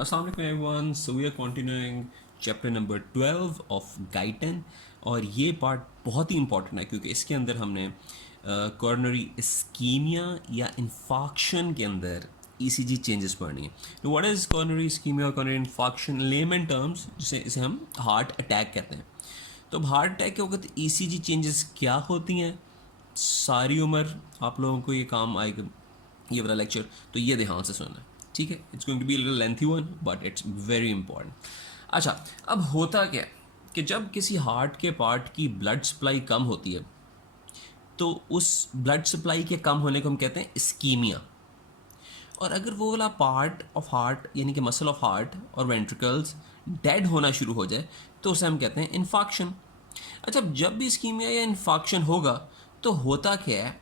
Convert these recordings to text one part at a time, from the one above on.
Assalamualaikum everyone. So we are continuing chapter number 12 of Guyton और ये part बहुत ही important है क्योंकि इसके अंदर हमने कॉर्नरी इस्कीमिया या इन्फाक्शन के अंदर ईसीजी चेंजेस पढ़नी है. तो व्हाट इज कॉर्नरी इस्कीमिया और कॉर्नरी इन्फाक्शन लेमन टर्म्स, जिसे इसे हम हार्ट अटैक कहते हैं. तो अब हार्ट अटैक के वक्त ईसीजी चेंजेस क्या होती हैं, सारी उम्र आप लोगों को ये काम आएगा ये वाला लेक्चर, तो ये ध्यान से सुनना. ठीक है, it's going to be little lengthy one but it's very important. अच्छा, अब होता क्या है कि जब किसी हार्ट के पार्ट की ब्लड सप्लाई कम होती है तो उस ब्लड सप्लाई के कम होने को हम कहते हैं इस्कीमिया. और अगर वो वाला पार्ट ऑफ हार्ट यानी कि मसल ऑफ हार्ट और वेंट्रिकल्स डेड होना शुरू हो जाए तो उसे हम कहते हैं इन्फाक्शन. अच्छा, जब भी इस्कीमिया या इन्फाक्शन होगा तो होता क्या है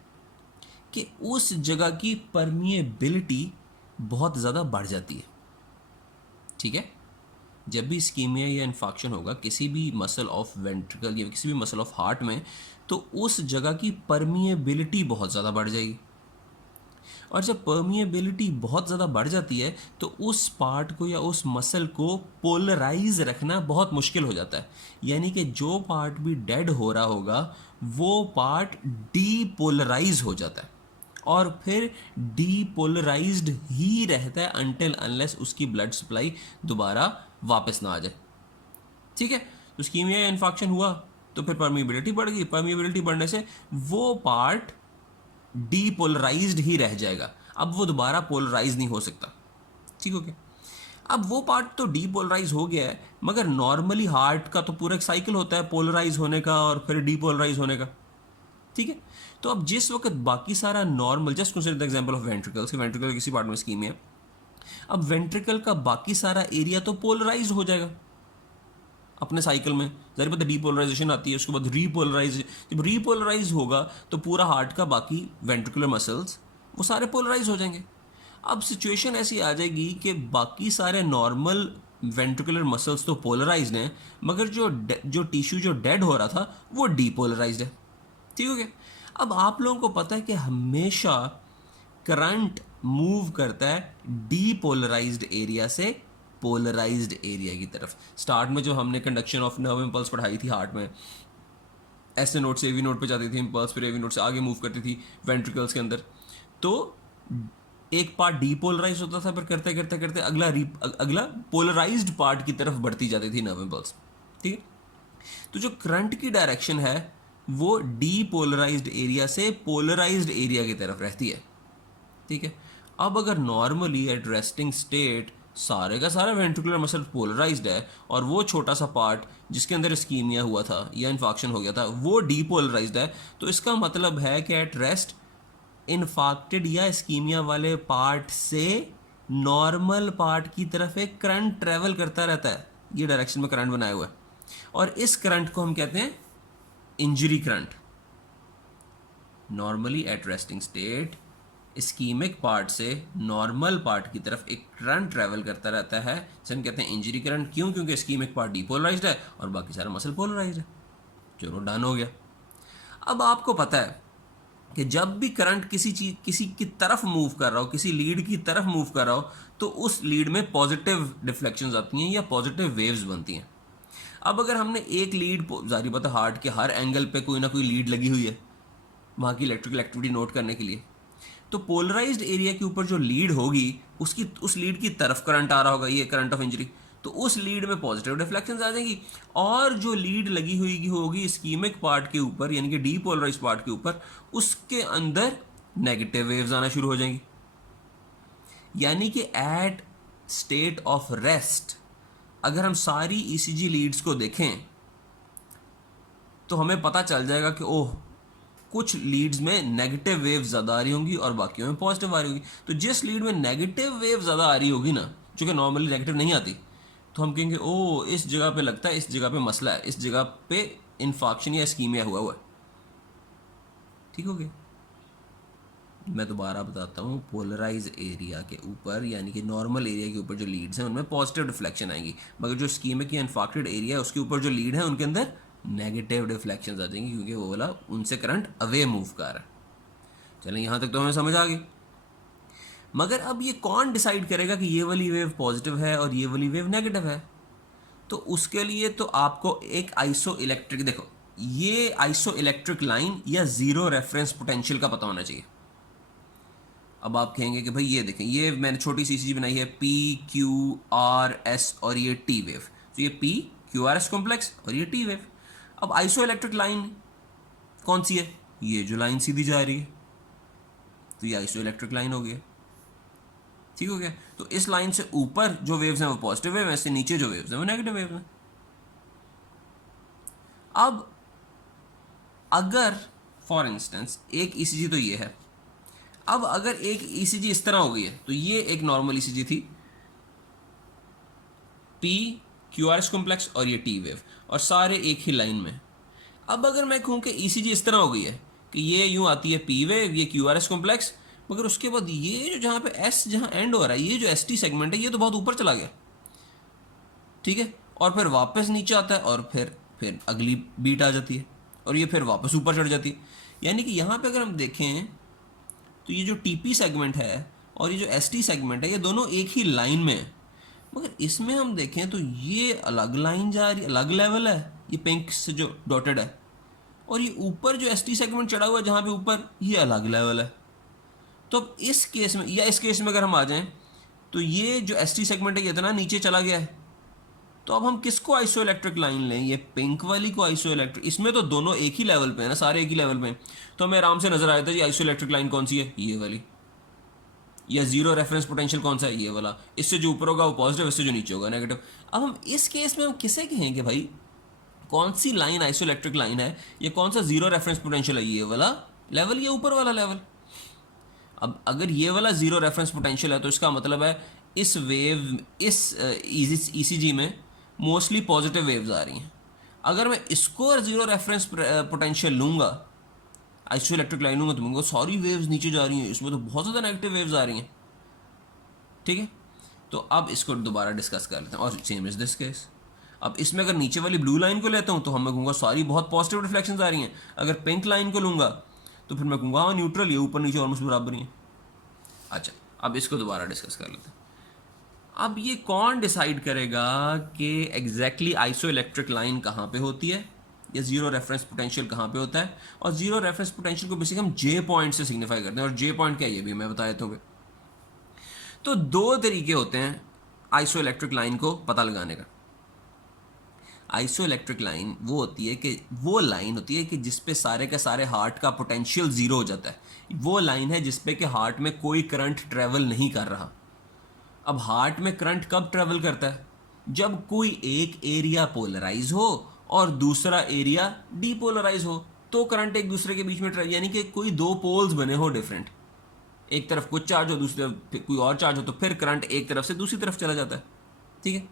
कि उस जगह की परमिएबिलिटी बहुत ज़्यादा बढ़ जाती है. ठीक है, जब भी इस्कीमिया या इन्फाक्शन होगा किसी भी मसल ऑफ वेंट्रिकल या किसी भी मसल ऑफ हार्ट में तो उस जगह की परमिएबिलिटी बहुत ज़्यादा बढ़ जाएगी. और जब परमिएबिलिटी बहुत ज़्यादा बढ़ जाती है तो उस पार्ट को या उस मसल को पोलराइज रखना बहुत मुश्किल हो जाता है. यानी कि जो पार्ट भी डेड हो रहा होगा वो पार्ट डीपोलराइज हो जाता है और फिर डीपोलराइज्ड ही रहता है अनटिल अनलेस उसकी ब्लड सप्लाई दोबारा वापस ना आ जाए. ठीक है, तो इस्कीमिया या इन्फाक्शन हुआ तो फिर परमिएबिलिटी बढ़ गई. परमिएबिलिटी बढ़ने से वो पार्ट डीपोलराइज्ड ही रह जाएगा, अब वो दोबारा पोलराइज नहीं हो सकता. ठीक हो गया. अब वो पार्ट तो डीपोलराइज हो गया है, मगर नॉर्मली हार्ट का तो पूरा एक साइकिल होता है पोलराइज होने का और फिर डीपोलराइज होने का. ठीक है, तो अब जिस वक्त बाकी सारा normal, just consider the example of ventricles, ventricle किसी पार्ट में इस्कीमिया, अब वेंट्रिकल का बाकी सारा एरिया तो पोलराइज हो जाएगा अपने साइकिल में. जरूर पता डीपोलराइजेशन आती है, उसके बाद रीपोलराइज. जब रीपोलराइज होगा तो पूरा हार्ट का बाकी वेंट्रिकुलर मसल्स वो सारे पोलराइज हो जाएंगे. अब सिचुएशन ऐसी आ जाएगी कि बाकी सारे नॉर्मल वेंट्रिकुलर मसल्स तो पोलराइज्ड हैं मगर जो टिश्यू जो डेड हो रहा था वो डीपोलराइज्ड है. ठीक हो गया. अब आप लोगों को पता है कि हमेशा करंट मूव करता है डीपोलराइज्ड एरिया से पोलराइज्ड एरिया की तरफ. स्टार्ट में जो हमने कंडक्शन ऑफ नर्व इम्पल्स पढ़ाई थी हार्ट में, एस नोट से एवी नोट पे जाती थी इम्पल्स, फिर एवी नोट से आगे मूव करती थी वेंट्रिकल्स के अंदर. तो एक पार्ट डीपोलराइज होता था, फिर करते करते करते अगला पोलराइज्ड पार्ट की तरफ बढ़ती जाती थी नर्व इम्पल्स. ठीक है, तो जो करंट की डायरेक्शन है वो डीपोलराइज्ड एरिया से पोलराइज्ड एरिया की तरफ रहती है. ठीक है, अब अगर नॉर्मली एट रेस्टिंग स्टेट सारे का सारा वेंट्रिकुलर मसल पोलराइज्ड है और वो छोटा सा पार्ट जिसके अंदर इस्कीमिया हुआ था या इन्फाक्शन हो गया था वो डीपोलराइज्ड है, तो इसका मतलब है कि एट रेस्ट इन्फाक्टेड या इस्कीमिया वाले पार्ट से नॉर्मल पार्ट की तरफ एक करंट ट्रेवल करता रहता है. ये डायरेक्शन में करंट बनाया हुआ है और इस करंट को हम कहते हैं injury current. Normally at resting state ischemic part से नॉर्मल पार्ट की तरफ एक करंट ट्रैवल करता रहता है, जिसे हम कहते हैं इंजरी करंट. क्यों? क्योंकि इस्कीमिक पार्ट डीपोलराइज्ड है और बाकी सारा मसल पोलराइज्ड है. चलो डन हो गया. अब आपको पता है कि जब भी करंट किसी की तरफ मूव कर रहा हो, किसी लीड की तरफ मूव कर रहा हो, तो उस लीड में पॉजिटिव डिफ्लेक्शंस आती हैं या पॉजिटिव वेव्स बनती हैं. अब अगर हमने एक लीड, जारी बात है हार्ट के हर एंगल पे कोई ना कोई लीड लगी हुई है वहाँ की इलेक्ट्रिकल एक्टिविटी नोट करने के लिए, तो पोलराइज्ड एरिया के ऊपर जो लीड होगी उस लीड की तरफ करंट आ रहा होगा, ये करंट ऑफ इंजरी, तो उस लीड में पॉजिटिव डिफ्लेक्शंस आ जाएंगी. और जो लीड लगी हुई होगी इस्कीमिक पार्ट के ऊपर यानी कि डीपोलराइज पार्ट के ऊपर, उसके अंदर नेगेटिव वेव्स आना शुरू हो जाएंगी. यानी कि एट स्टेट ऑफ रेस्ट अगर हम सारी ईसीजी लीड्स को देखें तो हमें पता चल जाएगा कि ओह, कुछ लीड्स में नेगेटिव वेव ज़्यादा आ रही होंगी और बाकियों में पॉजिटिव आ रही होगी. तो जिस लीड में नेगेटिव वेव ज़्यादा आ रही होगी ना, जो कि नॉर्मली नेगेटिव नहीं आती, तो हम कहेंगे ओ इस जगह पे लगता है, इस जगह पे मसला है, इस जगह पे इन्फाक्शन या इस्कीमिया हुआ है. ठीक हो गया. मैं दोबारा बताता हूँ, पोलराइज एरिया के ऊपर यानी कि नॉर्मल एरिया के ऊपर जो लीड्स हैं उनमें पॉजिटिव डिफ्लेक्शन आएंगी, मगर जो इस्कीमिक या इन्फाक्टेड एरिया है उसके ऊपर जो लीड है उनके अंदर नेगेटिव डिफ्लेक्शन आ जाएंगी क्योंकि वो वाला उनसे करंट अवे मूव कर रहा है. चलें, यहाँ तक तो हमें समझ आ गई. मगर अब ये कौन डिसाइड करेगा कि ये वाली वेव पॉजिटिव है और ये वाली वेव नेगेटिव है? तो उसके लिए तो आपको एक आइसो इलेक्ट्रिक, देखो ये आइसो इलेक्ट्रिक लाइन या जीरो रेफरेंस पोटेंशियल का पता होना चाहिए। अब आप कहेंगे कि भाई ये देखें, ये मैंने छोटी सी चीज बनाई है पी क्यू आर एस और ये टी वेव, तो ये P Q R S complex और ये टी वेव। अब आइसो इलेक्ट्रिक लाइन कौन सी है? ये जो लाइन सीधी जा रही है, तो ये आइसो इलेक्ट्रिक लाइन हो गया। ठीक हो गया? तो इस लाइन से ऊपर जो वेव्स हैं वो पॉजिटिव वेव, ऐसे नीचे जो वेव्स हैं वो नेगेटिव वेव हैं। अब अगर फॉर इंस्टेंस एक ईसीजी तो ये है, अब अगर एक ईसीजी इस तरह हो गई है, तो ये एक नॉर्मल ईसीजी थी, P Q R S complex और ये टी वेव, और सारे एक ही लाइन में। अब अगर मैं कहूँ कि ईसीजी इस तरह हो गई है कि ये यूं आती है पी वेव, ये क्यू आर एस कॉम्प्लेक्स, मगर उसके बाद ये जो जहाँ पे एस जहाँ एंड हो रहा है, ये जो एस टी सेगमेंट है, ये तो बहुत ऊपर चला गया, ठीक है, और फिर वापस नीचे आता है, और फिर अगली बीट आ जाती है, और ये फिर वापस ऊपर चढ़ जाती है। यानी कि यहाँ पे अगर हम देखें तो ये जो टीपी सेगमेंट है और ये जो एसटी सेगमेंट है, ये दोनों एक ही लाइन में है, मगर इसमें हम देखें तो ये अलग लाइन जा रही है, अलग लेवल है, ये पिंक से जो डॉटेड है, और ये ऊपर जो एसटी सेगमेंट चढ़ा हुआ है जहाँ पे ऊपर, ये अलग लेवल है। तो अब इस केस में या इस केस में अगर हम आ जाएं तो ये जो एसटी सेगमेंट है ये इतना नीचे चला गया है, तो अब हम किसको आइसो इलेक्ट्रिक लाइन लें? ये पिंक वाली को आइसो इलेक्ट्रिक, इसमें तो दोनों एक ही लेवल पे है ना, सारे एक ही लेवल पे हैं, तो हमें आराम से नजर आया था ये आइसो इलेक्ट्रिक लाइन कौन सी है, ये वाली। या जीरो रेफरेंस पोटेंशियल कौन सा है, ये वाला। इससे जो ऊपर होगा वो पॉजिटिव, इससे जो नीचे होगा नेगेटिव। अब हम इस केस में हम किसे कहेंगे भाई कौन सी लाइन आइसो इलेक्ट्रिक लाइन है, ये कौन सा जीरो रेफरेंस पोटेंशियल है, ये वाला लेवल या ऊपर वाला लेवल? अब अगर ये वाला जीरो रेफरेंस पोटेंशियल है तो इसका मतलब है इस वेव, इस ईसीजी में मोस्टली पॉजिटिव वेव्स आ रही हैं। अगर मैं इसको जीरो रेफरेंस पोटेंशियल लूँगा, आइसो इलेक्ट्रिक लाइन लूँगा, तो मुझे सारी वेव्स नीचे जा रही हैं, इसमें तो बहुत ज़्यादा नेगेटिव वेव्स आ रही हैं। ठीक है, तो अब इसको दोबारा डिस्कस कर लेते हैं, और सेम इज दिस केस। अब इसमें अगर नीचे वाली ब्लू लाइन को लेता हूँ तो मैं कहूँगा सारी बहुत पॉजिटिव रिफ्लेक्शंस आ रही हैं। अगर पिंक लाइन को लूँगा तो फिर मैं कहूँगा हाँ न्यूट्रल, ये ऊपर नीचे ऑलमोस्ट बराबर ही है। अच्छा, अब इसको दोबारा डिस्कस कर लेते हैं। अब ये कौन डिसाइड करेगा कि एग्जैक्टली आइसो इलेक्ट्रिक लाइन कहाँ पे होती है या जीरो रेफरेंस पोटेंशियल कहाँ पे होता है? और जीरो रेफरेंस पोटेंशियल को बेसिकली हम जे पॉइंट से सिग्निफाई करते हैं, और जे पॉइंट क्या है ये भी मैं बता देता हूँ। तो दो तरीके होते हैं आइसो इलेक्ट्रिक लाइन को पता लगाने का। आइसो इलेक्ट्रिक लाइन वो होती है कि वो लाइन होती है कि जिसपे सारे के सारे हार्ट का पोटेंशियल जीरो हो जाता है। वो लाइन है जिसपे कि हार्ट में कोई करंट ट्रेवल नहीं कर रहा। अब हार्ट में करंट कब ट्रेवल करता है? जब कोई एक एरिया पोलराइज हो और दूसरा एरिया डीपोलराइज हो, तो करंट एक दूसरे के बीच में ट्रेवल, यानी कि कोई दो पोल्स बने हो डिफरेंट, एक तरफ कुछ चार्ज हो, दूसरी तरफ कोई और चार्ज हो, तो फिर करंट एक तरफ से दूसरी तरफ चला जाता है। ठीक है,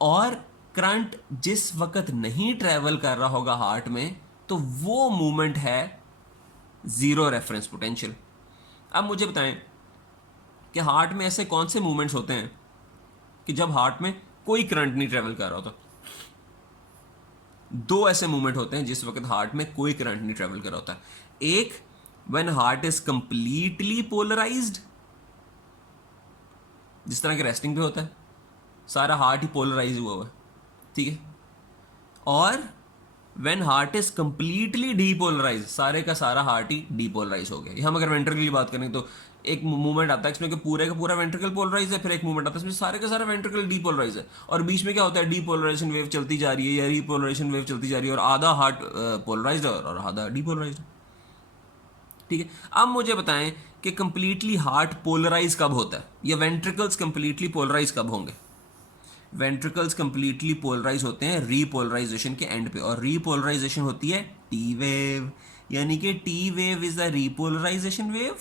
और करंट जिस वक्त नहीं ट्रेवल कर रहा होगा हार्ट में, तो वो मूवमेंट है जीरो रेफरेंस पोटेंशियल। अब मुझे बताएं कि हार्ट में ऐसे कौन से मूवमेंट्स होते हैं कि जब हार्ट में कोई करंट नहीं ट्रेवल कर रहा होता? दो ऐसे मूवमेंट होते हैं जिस वक्त हार्ट में कोई करंट नहीं ट्रेवल कर रहा होता। एक, when heart is completely polarized, जिस तरह के रेस्टिंग पे होता है, सारा हार्ट ही पोलराइज हुआ हुआ है, ठीक है। और when heart is completely depolarize, सारे का सारा हार्ट ही डीपोलराइज हो गया। हम अगर वेंट्रिकल की बात करें तो एक मूवमेंट आता है इसमें कि पूरे का पूरा वेंट्रिकल पोलराइज है, फिर एक मूवमेंट आता है इसमें सारे का सारा वेंट्रिकल डीपोलराइज है, और बीच में क्या होता है, डीपोलराइजेशन वेव चलती जा रही है या रीपोलराइजेशन वेव चलती जा रही है, और आधा हार्ट पोलराइज्ड और आधा डीपोलराइज्ड। ठीक है, अब मुझे बताएं कि कंप्लीटली हार्ट पोलराइज कब होता है, या वेंट्रिकल्स कंप्लीटली पोलराइज कब होंगे? वेंट्रिकल्स कंप्लीटली पोलराइज होते हैं रीपोलराइजेशन के एंड पे, और रीपोलराइजेशन होती है टी वेव, यानी कि T wave is the repolarisation wave.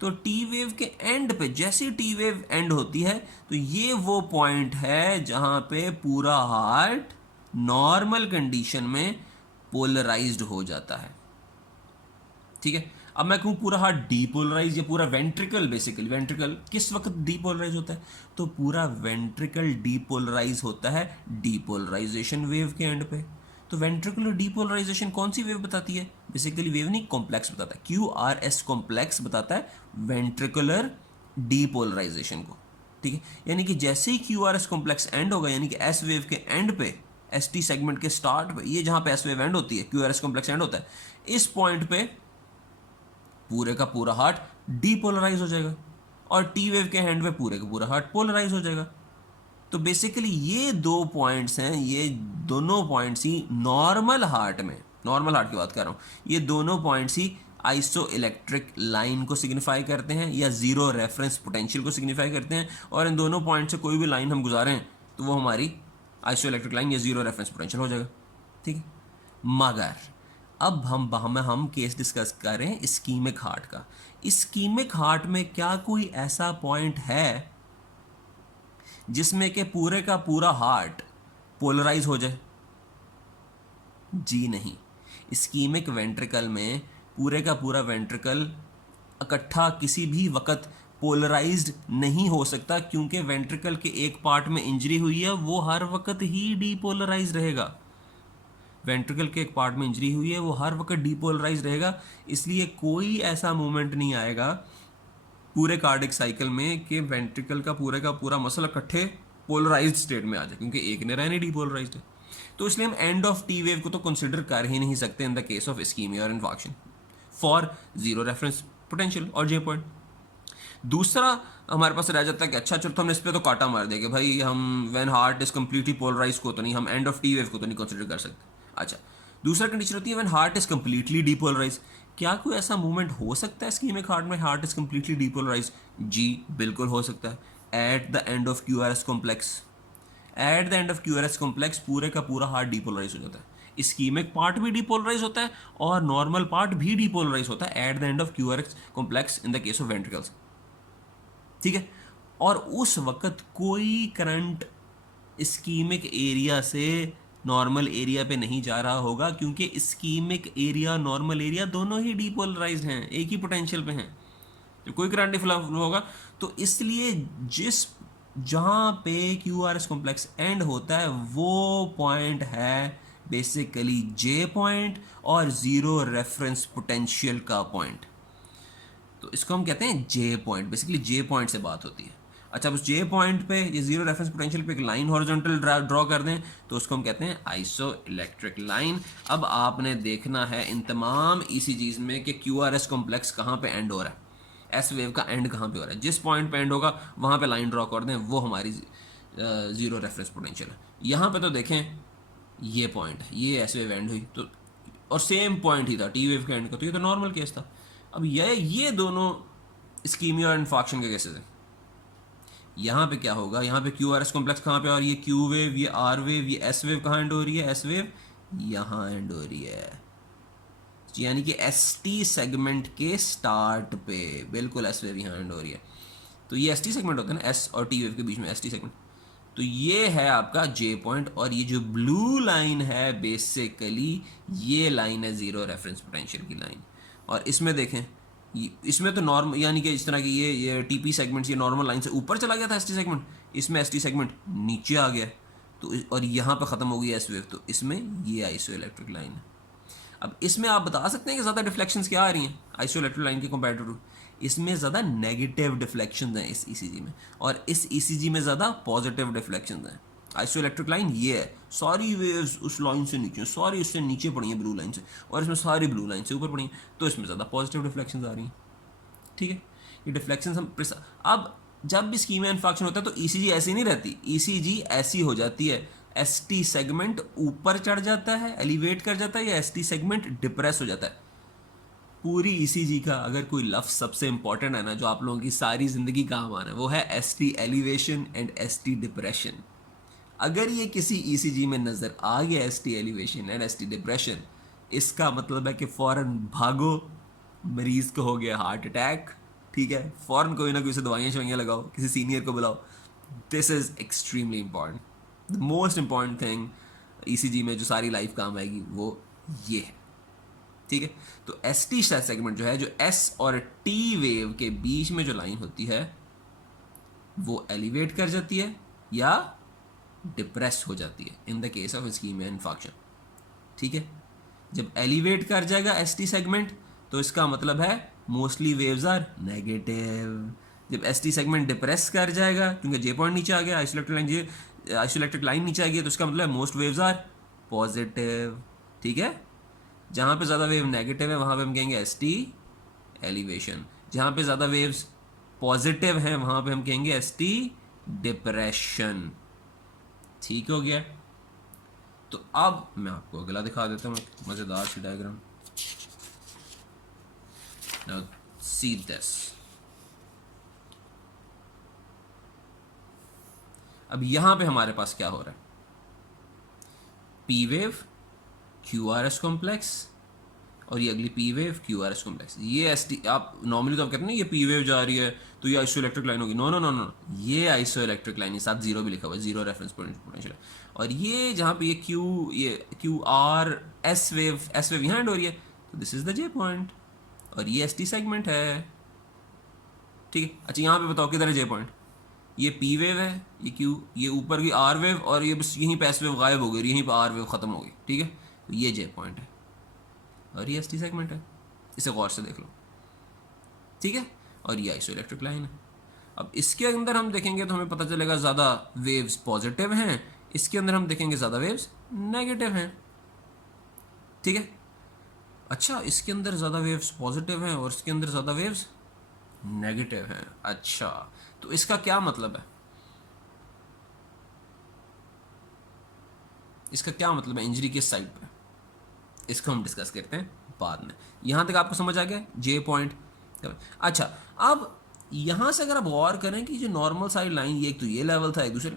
तो टी वेव के एंड पे, जैसे टी वेव एंड होती है, तो ये वो पॉइंट है जहां पे पूरा हार्ट नॉर्मल कंडीशन में पोलराइज्ड हो जाता है। ठीक है, अब मैं कहूँ पूरा हार्ट डीपोलराइज, या पूरा वेंट्रिकल, बेसिकली वेंट्रिकल किस वक्त डीपोलराइज होता है? तो पूरा वेंट्रिकल डीपोलराइज होता है डीपोलराइजेशन वेव के एंड पे। तो वेंट्रिकुलर डीपोलराइजेशन कौन सी वेव बताती है? बेसिकली वेव नहीं, कॉम्प्लेक्स बताता है। QRS कॉम्प्लेक्स बताता है वेंट्रिकुलर डीपोलराइजेशन को। ठीक है, यानी कि जैसे ही QRS कॉम्प्लेक्स एंड होगा, यानी कि एस वेव के एंड पे, ST सेगमेंट के स्टार्ट पे, ये जहां पे एस वेव एंड होती है, QRS कॉम्प्लेक्स एंड होता है, इस पॉइंट पे पूरे का पूरा हार्ट डीपोलराइज हो जाएगा और टी वेव के एंड पे पूरे का पूरा हार्ट पोलराइज हो जाएगा। तो बेसिकली ये दो पॉइंट्स हैं, ये दोनों पॉइंट्स ही नॉर्मल हार्ट में, नॉर्मल हार्ट की बात कर रहा हूं, ये दोनों पॉइंट्स ही आइसो इलेक्ट्रिक लाइन को सिग्निफाई करते हैं या जीरो रेफरेंस पोटेंशियल को सिग्निफाई करते हैं। और इन दोनों पॉइंट से कोई भी लाइन हम गुजारें तो वो हमारी आइसो इलेक्ट्रिक लाइन या जीरो रेफरेंस पोटेंशियल हो जाएगा। ठीक है, मगर अब हम केस डिस्कस कर रहे हैं इस्कीमिक हार्ट का। इस्कीमिक हार्ट में क्या कोई ऐसा पॉइंट है जिसमें कि पूरे का पूरा हार्ट पोलराइज हो जाए? जी नहीं। इस्कीमिक वेंट्रिकल में पूरे का पूरा वेंट्रिकल इकट्ठा किसी भी वक्त पोलराइज्ड नहीं हो सकता, क्योंकि वेंट्रिकल के एक पार्ट में इंजरी हुई है, वो हर वक्त ही डीपोलराइज रहेगा। वेंट्रिकल के एक पार्ट में इंजरी हुई है, वो हर वक्त डीपोलराइज रहेगा। इसलिए कोई ऐसा मोमेंट नहीं आएगा पूरे कार्डिक साइकिल में कि वेंट्रिकल का पूरा मसल इकट्ठे पोलराइज्ड स्टेट में आ जाए, क्योंकि एक ने रहने डीपोलराइज्ड है। तो इसलिए हम एंड ऑफ टी वेव को तो कंसिडर कर ही नहीं सकते in the case of ischaemia और infarction for zero reference potential और जे पॉइंट। दूसरा हमारे पास रह जाता है कि अच्छा चलो, तो हमने इस पर तो काटा मार दिया कि भाई हम when heart is completely polarize को तो नहीं, हम एंड ऑफ टी वेव को तो नहीं कंसिडर कर सकते। अच्छा, दूसरा कंडीशन होती है when heart is completely depolarize. क्या कोई ऐसा मूवमेंट हो सकता है इस्कीमिक हार्ट में, हार्ट इज कम्प्लीटली डीपोलराइज? जी बिल्कुल हो सकता है, at the end of QRS complex. At the end of QRS complex पूरे का पूरा हार्ट डीपोलराइज हो जाता है। इस्कीमिक पार्ट भी डीपोलराइज होता है और नॉर्मल पार्ट भी डीपोलराइज होता है at the end of QRS complex in the case of ventricles. ठीक है, और उस वक्त कोई करंट इस्कीमिक एरिया से नॉर्मल एरिया पे नहीं जा रहा होगा, क्योंकि इस्कीमिक एरिया नॉर्मल एरिया दोनों ही डीपोलराइज्ड हैं, एक ही पोटेंशियल पे हैं, तो कोई करंट नहीं फ्लो होगा। तो इसलिए जिस जहाँ पे QRS कॉम्प्लेक्स एंड होता है वो पॉइंट है बेसिकली जे पॉइंट और जीरो रेफरेंस पोटेंशियल का पॉइंट। तो इसको हम कहते हैं जे पॉइंट, बेसिकली जे पॉइंट से बात होती है। अच्छा, उस जे पॉइंट पे ये जीरो रेफरेंस पोटेंशियल पे एक लाइन हॉरिजॉन्टल ड्रॉ कर दें तो उसको हम कहते हैं आइसो इलेक्ट्रिक लाइन। अब आपने देखना है इन तमाम ECGs में कि QRS कॉम्प्लेक्स कहाँ पे एंड हो रहा है, एस वेव का एंड कहाँ पे हो रहा है। जिस पॉइंट पे एंड होगा वहाँ पे लाइन ड्रॉ कर दें, वो हमारी जीरो रेफरेंस पोटेंशियल है। यहाँ पे तो देखें ये पॉइंट है, ये एस वेव एंड हुई तो, और सेम पॉइंट ही था टी वेव के एंड का, तो ये तो नॉर्मल केस था। अब ये दोनों इस्कीमिया और इन्फार्क्शन के केसेस हैं। यहाँ पे क्या होगा, यहाँ पे QRS कॉम्प्लेक्स कहाँ पे, और ये Q वेव, ये R वेव, ये S वेव कहाँ एंड हो रही है, S वेव यहाँ एंड हो रही है, यानी कि ST सेगमेंट के स्टार्ट पे बिल्कुल S वेव यहाँ एंड हो रही है। तो ये ST सेगमेंट होता है ना, S और T वेव के बीच में ST सेगमेंट। तो ये है आपका J पॉइंट, और ये जो ब्लू लाइन है बेसिकली ये लाइन है जीरो रेफरेंस पोटेंशियल की लाइन। और इसमें देखें, इसमें तो नॉर्मल, यानी कि इस तरह की ये TP सेगमेंट्स ये नॉर्मल लाइन से ऊपर चला गया था ST सेगमेंट, इसमें ST सेगमेंट नीचे आ गया तो और यहाँ पे ख़त्म हो गई S वेव, तो इसमें ये आइसो इलेक्ट्रिक लाइन है। अब इसमें आप बता सकते हैं कि ज़्यादा डिफ्लेक्शंस क्या आ रही हैं आइसो इलेक्ट्रिक लाइन के कंपेयर टू, इसमें ज़्यादा नेगेटिव डिफ्लेक्शंस हैं इस ECG में, और इस ECG में ज़्यादा पॉजिटिव डिफ्लेक्शंस हैं। आइसो इलेक्ट्रिक लाइन ये है, सारी वेव्स उस लाइन से नीचे, सारी उससे नीचे पड़ी हैं ब्लू लाइन से, और इसमें सारी ब्लू लाइन से ऊपर पड़ी हैं, तो इसमें ज़्यादा पॉजिटिव डिफ्लेक्शंस आ रही हैं। ठीक है, ये डिफ्लेक्शंस हम अब जब भी इस्कीमिया इन्फार्क्शन होता है तो ECG ऐसी नहीं रहती, ECG ऐसी हो जाती है, ST सेगमेंट ऊपर चढ़ जाता है, एलिवेट कर जाता है, या ST सेगमेंट डिप्रेस हो जाता है। पूरी ECG का अगर कोई लफ्ज़ सबसे इंपॉर्टेंट है ना, जो आप लोगों की सारी ज़िंदगी काम आना है, वो है ST elevation and ST depression. अगर ये किसी ECG में नज़र आ गया ST elevation and ST depression, इसका मतलब है कि फ़ौरन भागो, मरीज़ को हो गया हार्ट अटैक। ठीक है, फ़ौरन कोई ना कोई से दवाइयाँ शवाइयाँ लगाओ, किसी सीनियर को बुलाओ। This is extremely important, the most important thing ECG में जो सारी लाइफ काम आएगी वो ये है। ठीक है, तो ST सेगमेंट जो है, जो S और T वेव के बीच में जो लाइन होती है वो एलिवेट कर जाती है या डिप्रेस हो जाती है in the case of ischemia infarction. ठीक है, जब एलिवेट कर जाएगा एसटी सेगमेंट तो इसका मतलब है मोस्टली वेव्स आर नेगेटिव। जब एसटी सेगमेंट डिप्रेस कर जाएगा क्योंकि जे पॉइंट नीचे आ गया, आइसोइलेक्ट्रिक लाइन नीचे आ गई, तो इसका मतलब है मोस्ट वेव्स आर पॉजिटिव। ठीक है, जहाँ पे ज़्यादा वेव नेगेटिव है वहाँ पे हम कहेंगे एस टी एलिवेशन, जहाँ पे ज़्यादा वेव्स पॉजिटिव हैं वहाँ पे हम कहेंगे एस टी डिप्रेशन। ठीक हो गया। तो अब मैं आपको अगला दिखा देता हूँ, एक मज़ेदार C diagram. Now see this. अब यहां पे हमारे पास क्या हो रहा है, P wave Q R S complex और ये अगली P wave Q R S complex. ये एस टी, आप नॉर्मली तो आप कहते हैं ना ये पी वेव जा रही है तो ये आइसो इलेक्ट्रिक लाइन होगी। नो नो नो नो, ये आइसो इलेक्ट्रिक लाइन है, साथ जीरो भी लिखा हुआ है, जीरो रेफरेंस पोटेंशियल। और ये जहाँ पे ये क्यू आर एस वेव यहाँ एंड हो रही है, तो this is the J point और ये एस टी सेगमेंट है। ठीक है, अच्छा यहाँ पे बताओ किधर है जे पॉइंट, ये पी वेव है, ये क्यू, ये ऊपर की आर वेव और ये बस यहीं पे एस वेव गायब हो गई, यहीं पे आर वेव खत्म हो गई। ठीक है, तो ये जे पॉइंट है और ये एस टी सेगमेंट है, इसे गौर से देख लो। ठीक है, और ये आइसो इलेक्ट्रिक लाइन है। अब इसके अंदर हम देखेंगे तो हमें पता चलेगा ज़्यादा वेव्स पॉजिटिव हैं, इसके अंदर हम देखेंगे ज़्यादा वेव्स नेगेटिव हैं। ठीक है, अच्छा इसके अंदर ज़्यादा वेव्स पॉजिटिव हैं और इसके अंदर ज़्यादा वेव्स नेगेटिव हैं। अच्छा, तो इसका क्या मतलब है, इसका क्या मतलब है इंजरी किस साइड पे, इसको हम डिस्कस करते हैं बाद में। यहां तक आपको समझ आ गया जे पॉइंट। अच्छा, अब यहां से अगर आप गौर करें कि जो नॉर्मल साइड लाइन, ये एक तो ये लेवल था, एक दूसरे,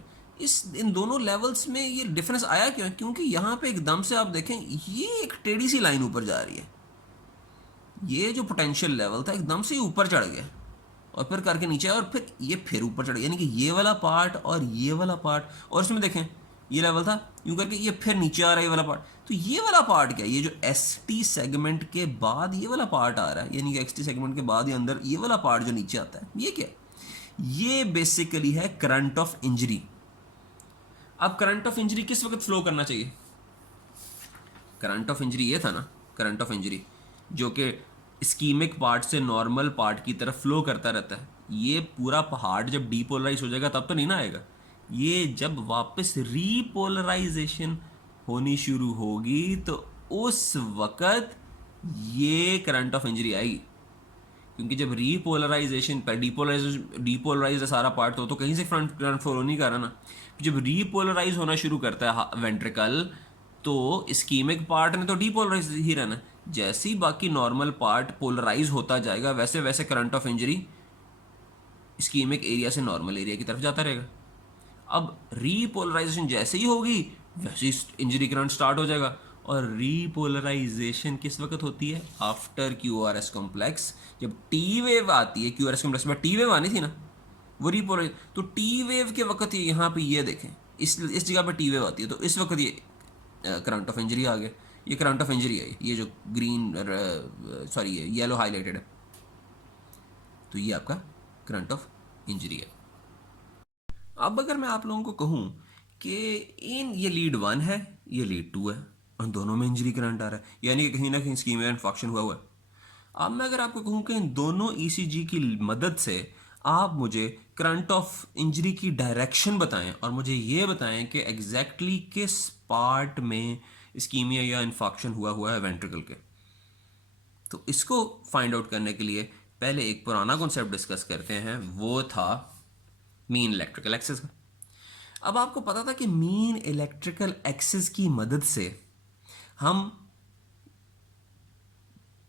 इन दोनों लेवल्स में ये डिफरेंस आया क्यों है, क्योंकि यहां पे एकदम से आप देखें ये एक टेढ़ी सी लाइन ऊपर जा रही है, ये जो पोटेंशियल लेवल था एकदम से ऊपर चढ़ गया और फिर करके नीचे और फिर ये फिर ऊपर चढ़ गया, यानी कि ये वाला पार्ट और ये वाला पार्ट, और इसमें देखें ये लेवल था यूं करके ये फिर नीचे आ रहा है ये वाला पार्ट। तो ये वाला पार्ट क्या है, ये जो एस टी सेगमेंट के बाद ये वाला पार्ट आ रहा है, यानी कि एक्स टी सेगमेंट के बाद ये अंदर ये वाला पार्ट जो नीचे आता है, ये क्या है, ये बेसिकली है करंट ऑफ इंजरी। अब करंट ऑफ इंजरी किस वक्त फ्लो करना चाहिए, करंट ऑफ इंजरी ये था ना, करंट ऑफ इंजरी जो कि इस्कीमिक पार्ट से नॉर्मल पार्ट की तरफ फ्लो करता रहता है। ये पूरा पहाड़ जब डीपोलराइज हो जाएगा तब तो नहीं ना आएगा, ये जब वापस रीपोलराइजेशन होनी शुरू होगी तो उस वक्त ये करंट ऑफ इंजरी आएगी। क्योंकि जब रीपोलराइजेशन पर डीपोलराइज सारा पार्ट तो कहीं से फ्रंट करंट फ्लो नहीं कर रहा ना, जब रीपोलराइज होना शुरू करता है वेंट्रिकल तो इस्कीमिक पार्ट ने तो डीपोलराइज ही रहना, जैसे ही बाकी नॉर्मल पार्ट पोलराइज होता जाएगा वैसे वैसे current of injury ischaemic area से नॉर्मल एरिया की तरफ जाता रहेगा। अब रीपोलराइजेशन जैसे ही होगी वैसे ही इंजरी करंट स्टार्ट हो जाएगा। और रीपोलराइजेशन किस वक्त होती है, after Q R S complex, जब टी वेव आती है, क्यू आर एस कॉम्प्लेक्स में टी वेव आनी थी ना, वो रीपोलराइज, तो टी वेव के वक्त यहाँ पे ये देखें इस जगह पे टी वेव आती है तो इस वक्त ये करंट ऑफ इंजरी आ गया, ये करंट ऑफ इंजरी है, ये जो ग्रीन सॉरी ये येलो हाईलाइटेड है, तो ये आपका करंट ऑफ इंजरी है। अब अगर मैं आप लोगों को कहूँ कि ये लीड 1 है, ये लीड 2 है और दोनों में इंजरी करंट आ रहा है, यानी कि कहीं ना कहीं स्कीम में इन्फेक्शन हुआ है। अब मैं अगर आपको कहूँ कि इन दोनों ईसीजी की मदद से आप मुझे करंट ऑफ इंजरी की डायरेक्शन बताएं और मुझे ये बताएं कि एग्जैक्टली किस पार्ट में इस्कीमिया या इन्फेक्शन हुआ है वेंट्रिकल के, तो इसको फाइंड आउट करने के लिए पहले एक पुराना कॉन्सेप्ट डिस्कस करते हैं, वो था मीन इलेक्ट्रिकल एक्सिस का। अब आपको पता था कि मीन इलेक्ट्रिकल एक्सिस की मदद से हम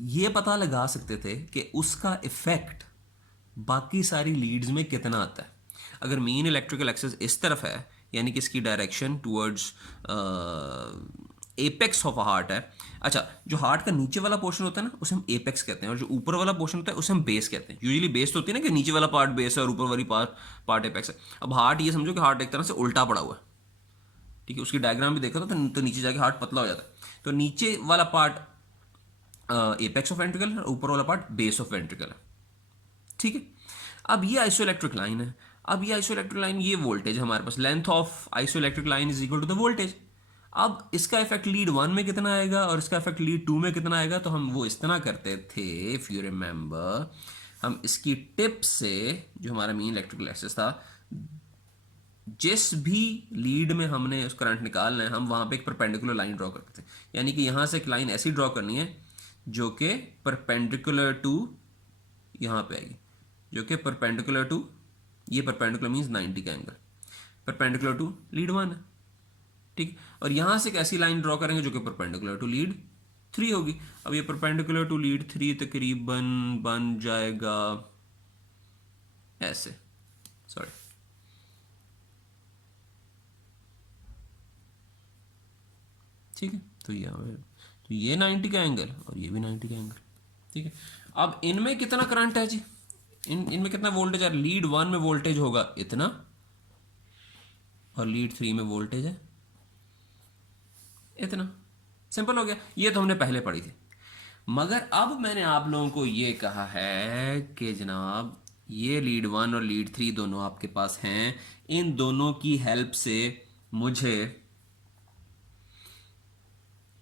ये पता लगा सकते थे कि उसका इफेक्ट बाकी सारी लीड्स में कितना आता है। अगर मीन इलेक्ट्रिकल एक्सिस इस तरफ है यानी कि इसकी direction towards apex of a heart है, अच्छा जो हार्ट का नीचे वाला पोर्शन होता है ना उसे हम एपेक्स कहते हैं और जो ऊपर वाला पोर्शन होता है उसे हम बेस कहते हैं। यूजुअली बेस तो होती है ना कि नीचे वाला पार्ट बेस है और ऊपर वाली पार्ट एपेक्स है। अब हार्ट ये समझो कि हार्ट एक तरह से उल्टा पड़ा हुआ है, ठीक है, उसकी डायग्राम भी देखा तो नीचे जाके हार्ट पतला हो जाता है, तो नीचे वाला पार्ट एपेक्स ऑफ वेंट्रिकल है, ऊपर वाला पार्ट बेस ऑफ वेंट्रिकल है। ठीक है, अब ये आइसोइलेक्ट्रिक लाइन है, अब ये आइसोइलेक्ट्रिक लाइन, ये वोल्टेज हमारे पास, length of isoelectric line is equal to the voltage. अब इसका इफेक्ट लीड 1 में कितना आएगा और इसका इफेक्ट लीड 2 में कितना आएगा, तो हम वो इस तरह करते थे, इफ यू रिमेंबर, हम इसकी टिप से, जो हमारा मेन इलेक्ट्रिकल एक्सिस था, जिस भी लीड में हमने उस करंट निकालना है, हम वहां पे एक परपेंडिकुलर लाइन ड्रॉ करते थे। यानी कि यहां से एक लाइन ऐसी ड्रॉ करनी है जो कि परपेंडिकुलर टू यहां पे आएगी, जो कि परपेंडिकुलर टू, ये परपेंडिकुलर मीन्स 90 का एंगल, परपेंडिकुलर टू लीड 1 है, ठीक। और यहां से एक ऐसी लाइन ड्रॉ करेंगे जो कि परपेंडिकुलर टू लीड 3 होगी। अब ये परपेंडिकुलर टू लीड 3 तकरीबन बन जाएगा ऐसे, सॉरी, ठीक है। तो ये 90 का एंगल और ये भी 90 का एंगल, ठीक है। अब इनमें कितना करंट है जी, इनमें कितना वोल्टेज है, लीड 1 में वोल्टेज होगा इतना और लीड 3 में वोल्टेज है इतना। सिंपल हो गया, ये तो हमने पहले पढ़ी थी। मगर अब मैंने आप लोगों को ये कहा है कि जनाब ये लीड 1 और लीड 3 दोनों आपके पास हैं, इन दोनों की हेल्प से मुझे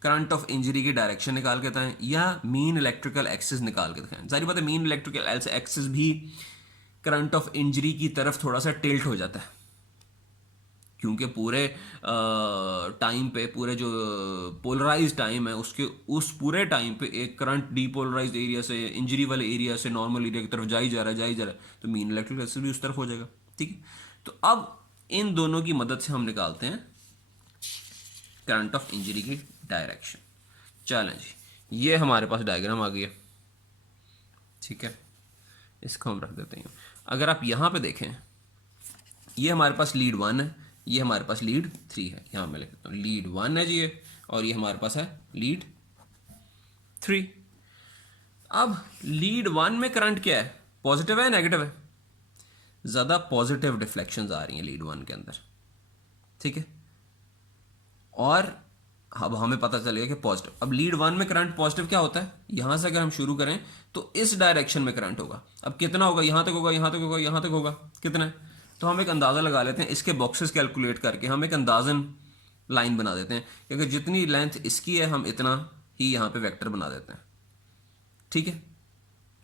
करंट ऑफ इंजरी की डायरेक्शन निकाल के बताएं या मीन इलेक्ट्रिकल एक्सिस निकाल के दिखाएं। सारी बात है, मीन इलेक्ट्रिकल एक्सिस भी करंट ऑफ इंजरी की तरफ थोड़ा सा टिल्ट हो जाता है, क्योंकि पूरे टाइम पे, पूरे जो पोलराइज टाइम है उसके, उस पूरे टाइम पे एक करंट डीपोलराइज एरिया से, इंजरी वाले एरिया से नॉर्मल एरिया की तरफ जा ही जा रहा है, तो मीन इलेक्ट्रिकल एक्सिस भी उस तरफ हो जाएगा, ठीक है। तो अब इन दोनों की मदद से हम निकालते हैं करंट ऑफ इंजरी की डायरेक्शन। चलें जी, ये हमारे पास डायग्राम आ गया, ठीक है। इसको हम रख देते हैं। अगर आप यहाँ पे देखें, ये हमारे पास लीड 1 है, ये हमारे पास लीड 3 है, यहाँ मैं लिख देता हूँ लीड 1 है जी ये, और ये हमारे पास है लीड 3। अब लीड 1 में करंट क्या है, पॉजिटिव है नेगेटिव है, ज़्यादा पॉजिटिव डिफ्लेक्शंस आ रही हैं लीड 1 के अंदर, ठीक है। और अब हमें पता चलेगा कि पॉजिटिव, अब लीड 1 में करंट पॉजिटिव क्या होता है, यहां से अगर हम शुरू करें तो इस डायरेक्शन में करंट होगा। अब कितना होगा, यहां तक होगा, यहां तक होगा, यहां तक होगा, कितना है, तो हम एक अंदाज़ा लगा लेते हैं, इसके बॉक्सेस कैलकुलेट करके हम एक अंदाजन लाइन बना देते हैं कि अगर जितनी लेंथ इसकी है हम इतना ही यहाँ पे वेक्टर बना देते हैं, ठीक है।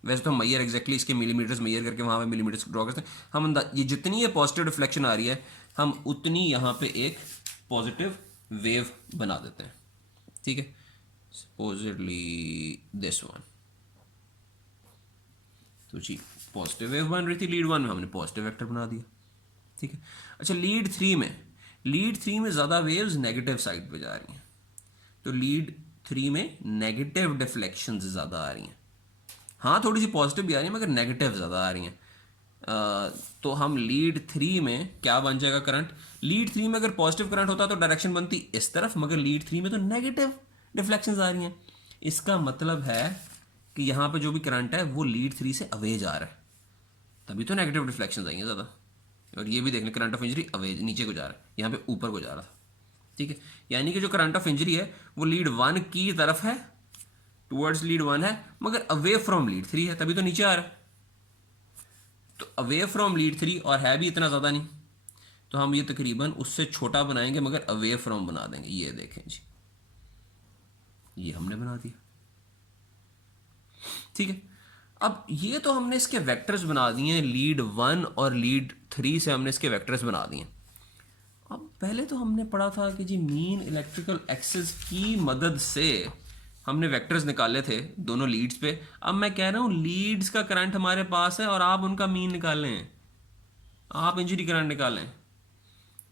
वैसे तो हम मैयर एग्जैक्टली इसके मिलीमीटर्स मैयर करके वहाँ पे मिलीमीटर्स ड्रॉ करते हैं, हम ये जितनी ये पॉजिटिव डिफ्लेक्शन आ रही है हम उतनी यहाँ पे एक पॉजिटिव वेव बना देते हैं, ठीक है। सपोजिटली दिस वन, तो जी पॉजिटिव वेव बन रही थी लीड 1 में, हमने पॉजिटिव वेक्टर बना दिया, ठीक है। अच्छा लीड 3 में, लीड 3 में ज़्यादा वेव्स नेगेटिव साइड पे जा रही हैं, तो लीड 3 में नेगेटिव डिफ्लेक्शन ज़्यादा आ रही हैं, हाँ थोड़ी सी पॉजिटिव भी आ रही है मगर नेगेटिव ज़्यादा आ रही हैं। तो हम लीड 3 में क्या बन जाएगा करंट, लीड 3 में अगर पॉजिटिव करंट होता तो डायरेक्शन बनती इस तरफ, मगर लीड 3 में तो नेगेटिव डिफ्लेक्शंस आ रही हैं। इसका मतलब है कि यहाँ पे जो भी करंट है वो लीड 3 से अवे जा रहा है, तभी तो नेगेटिव डिफ्लेक्शंस आई हैं ज़्यादा। और ये भी देख लें करंट ऑफ इंजरी अवे नीचे को जा रहा है, यहाँ पे ऊपर को जा रहा था, ठीक है। यानी कि जो करंट ऑफ इंजरी है वो लीड 1 की तरफ है, टुवर्ड्स लीड 1 है, मगर अवे फ्रॉम लीड 3 है, तभी तो नीचे आ रहा है। तो अवे फ्रॉम लीड 3 और है भी इतना ज़्यादा नहीं, तो हम ये तकरीबन उससे छोटा बनाएंगे मगर अवे फ्रॉम बना देंगे। ये देखें जी, ये हमने बना दिया, ठीक है। अब ये तो हमने इसके वेक्टर्स बना दिए हैं, लीड 1 और लीड 3 से हमने इसके वेक्टर्स बना दिए। अब पहले तो हमने पढ़ा था कि जी मीन इलेक्ट्रिकल एक्सिस की मदद से हमने वेक्टर्स निकाले थे दोनों लीड्स पे। अब मैं कह रहा हूँ लीड्स का करंट हमारे पास है और आप उनका मीन निकालें, आप इंजरी करंट निकालें।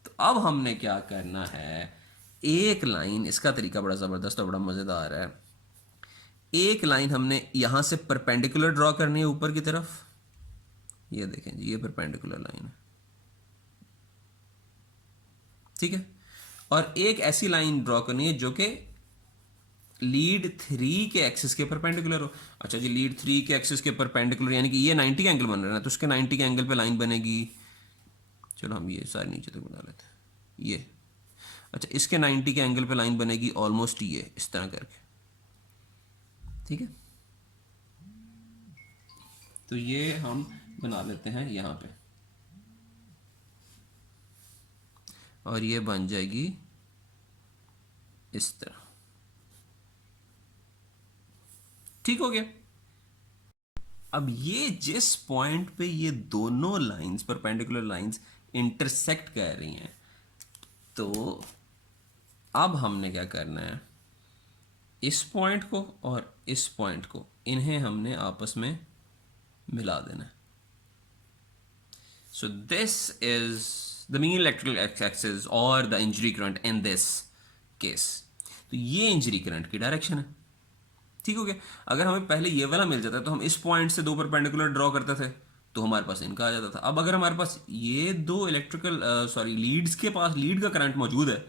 तो अब हमने क्या करना है, एक लाइन, इसका तरीका बड़ा ज़बरदस्त और बड़ा मज़ेदार है। एक लाइन हमने यहाँ से परपेंडिकुलर ड्रॉ करनी है ऊपर की तरफ, ये देखें जी, ये परपेंडिकुलर लाइन है, ठीक है। और एक ऐसी लाइन ड्रॉ करनी है जो कि लीड 3 के एक्सिस के परपेंडिकुलर हो। अच्छा जी, लीड 3 के एक्सिस के परपेंडिकुलर यानी कि ये 90 का एंगल बन रहा है, तो उसके 90 के एंगल पे लाइन बनेगी। चलो हम ये सारे नीचे तक बना लेते हैं, ये अच्छा इसके 90 के एंगल पे लाइन बनेगी ऑलमोस्ट ये इस तरह करके, ठीक है। तो ये हम बना लेते हैं यहाँ पे, और ये बन जाएगी इस तरह। ठीक हो गया। अब ये जिस पॉइंट पे ये दोनों लाइंस, परपेंडिकुलर लाइंस इंटरसेक्ट कर रही हैं, तो अब हमने क्या करना है, इस पॉइंट को और इस पॉइंट को, इन्हें हमने आपस में मिला देना है। So this is the mean electrical axis और the injury current in this case. तो ये इंजरी करंट की डायरेक्शन है। ठीक हो गया। अगर हमें पहले ये वाला मिल जाता है तो हम इस पॉइंट से दो परपेंडिकुलर ड्रॉ करते थे, तो हमारे पास इनका आ जाता था। अब अगर हमारे पास ये दो इलेक्ट्रिकल लीड्स के पास लीड का करंट मौजूद है,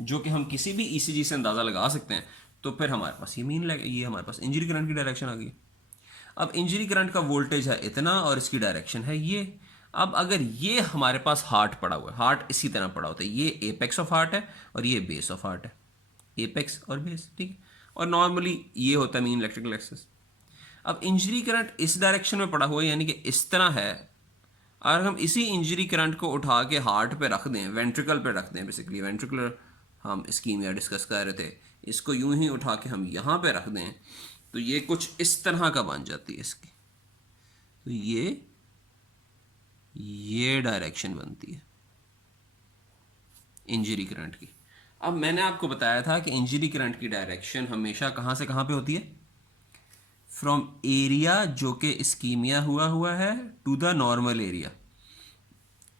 जो कि हम किसी भी ईसीजी से अंदाज़ा लगा सकते हैं, तो फिर हमारे पास ये हमारे पास इंजरी करंट की डायरेक्शन आ गई। अब इंजरी करंट का वोल्टेज है इतना और इसकी डायरेक्शन है ये। अब अगर ये हमारे पास हार्ट पड़ा हुआ है, हार्ट इसी तरह पड़ा होता है, ये एपेक्स ऑफ हार्ट है और ये बेस ऑफ हार्ट है, एपेक्स और बेस, ठीक है। और नॉर्मली ये होता है मीन इलेक्ट्रिकल एक्सिस। अब इंजरी करंट इस डायरेक्शन में पड़ा हुआ है, यानी कि इस तरह है। और हम इसी इंजरी करंट को उठा के हार्ट पे रख दें, वेंट्रिकल पे रख दें, बेसिकली वेंट्रिकुलर हम इस्कीमिया डिस्कस कर रहे थे, इसको यूं ही उठा के हम यहाँ पे रख दें, तो ये कुछ इस तरह का बन जाती है इसकी। तो ये डायरेक्शन बनती है इंजरी करंट की। अब मैंने आपको बताया था कि इंजरी करंट की डायरेक्शन हमेशा कहाँ से कहाँ पे होती है, फ्रॉम एरिया जो कि इस्कीमिया हुआ है टू द नॉर्मल एरिया।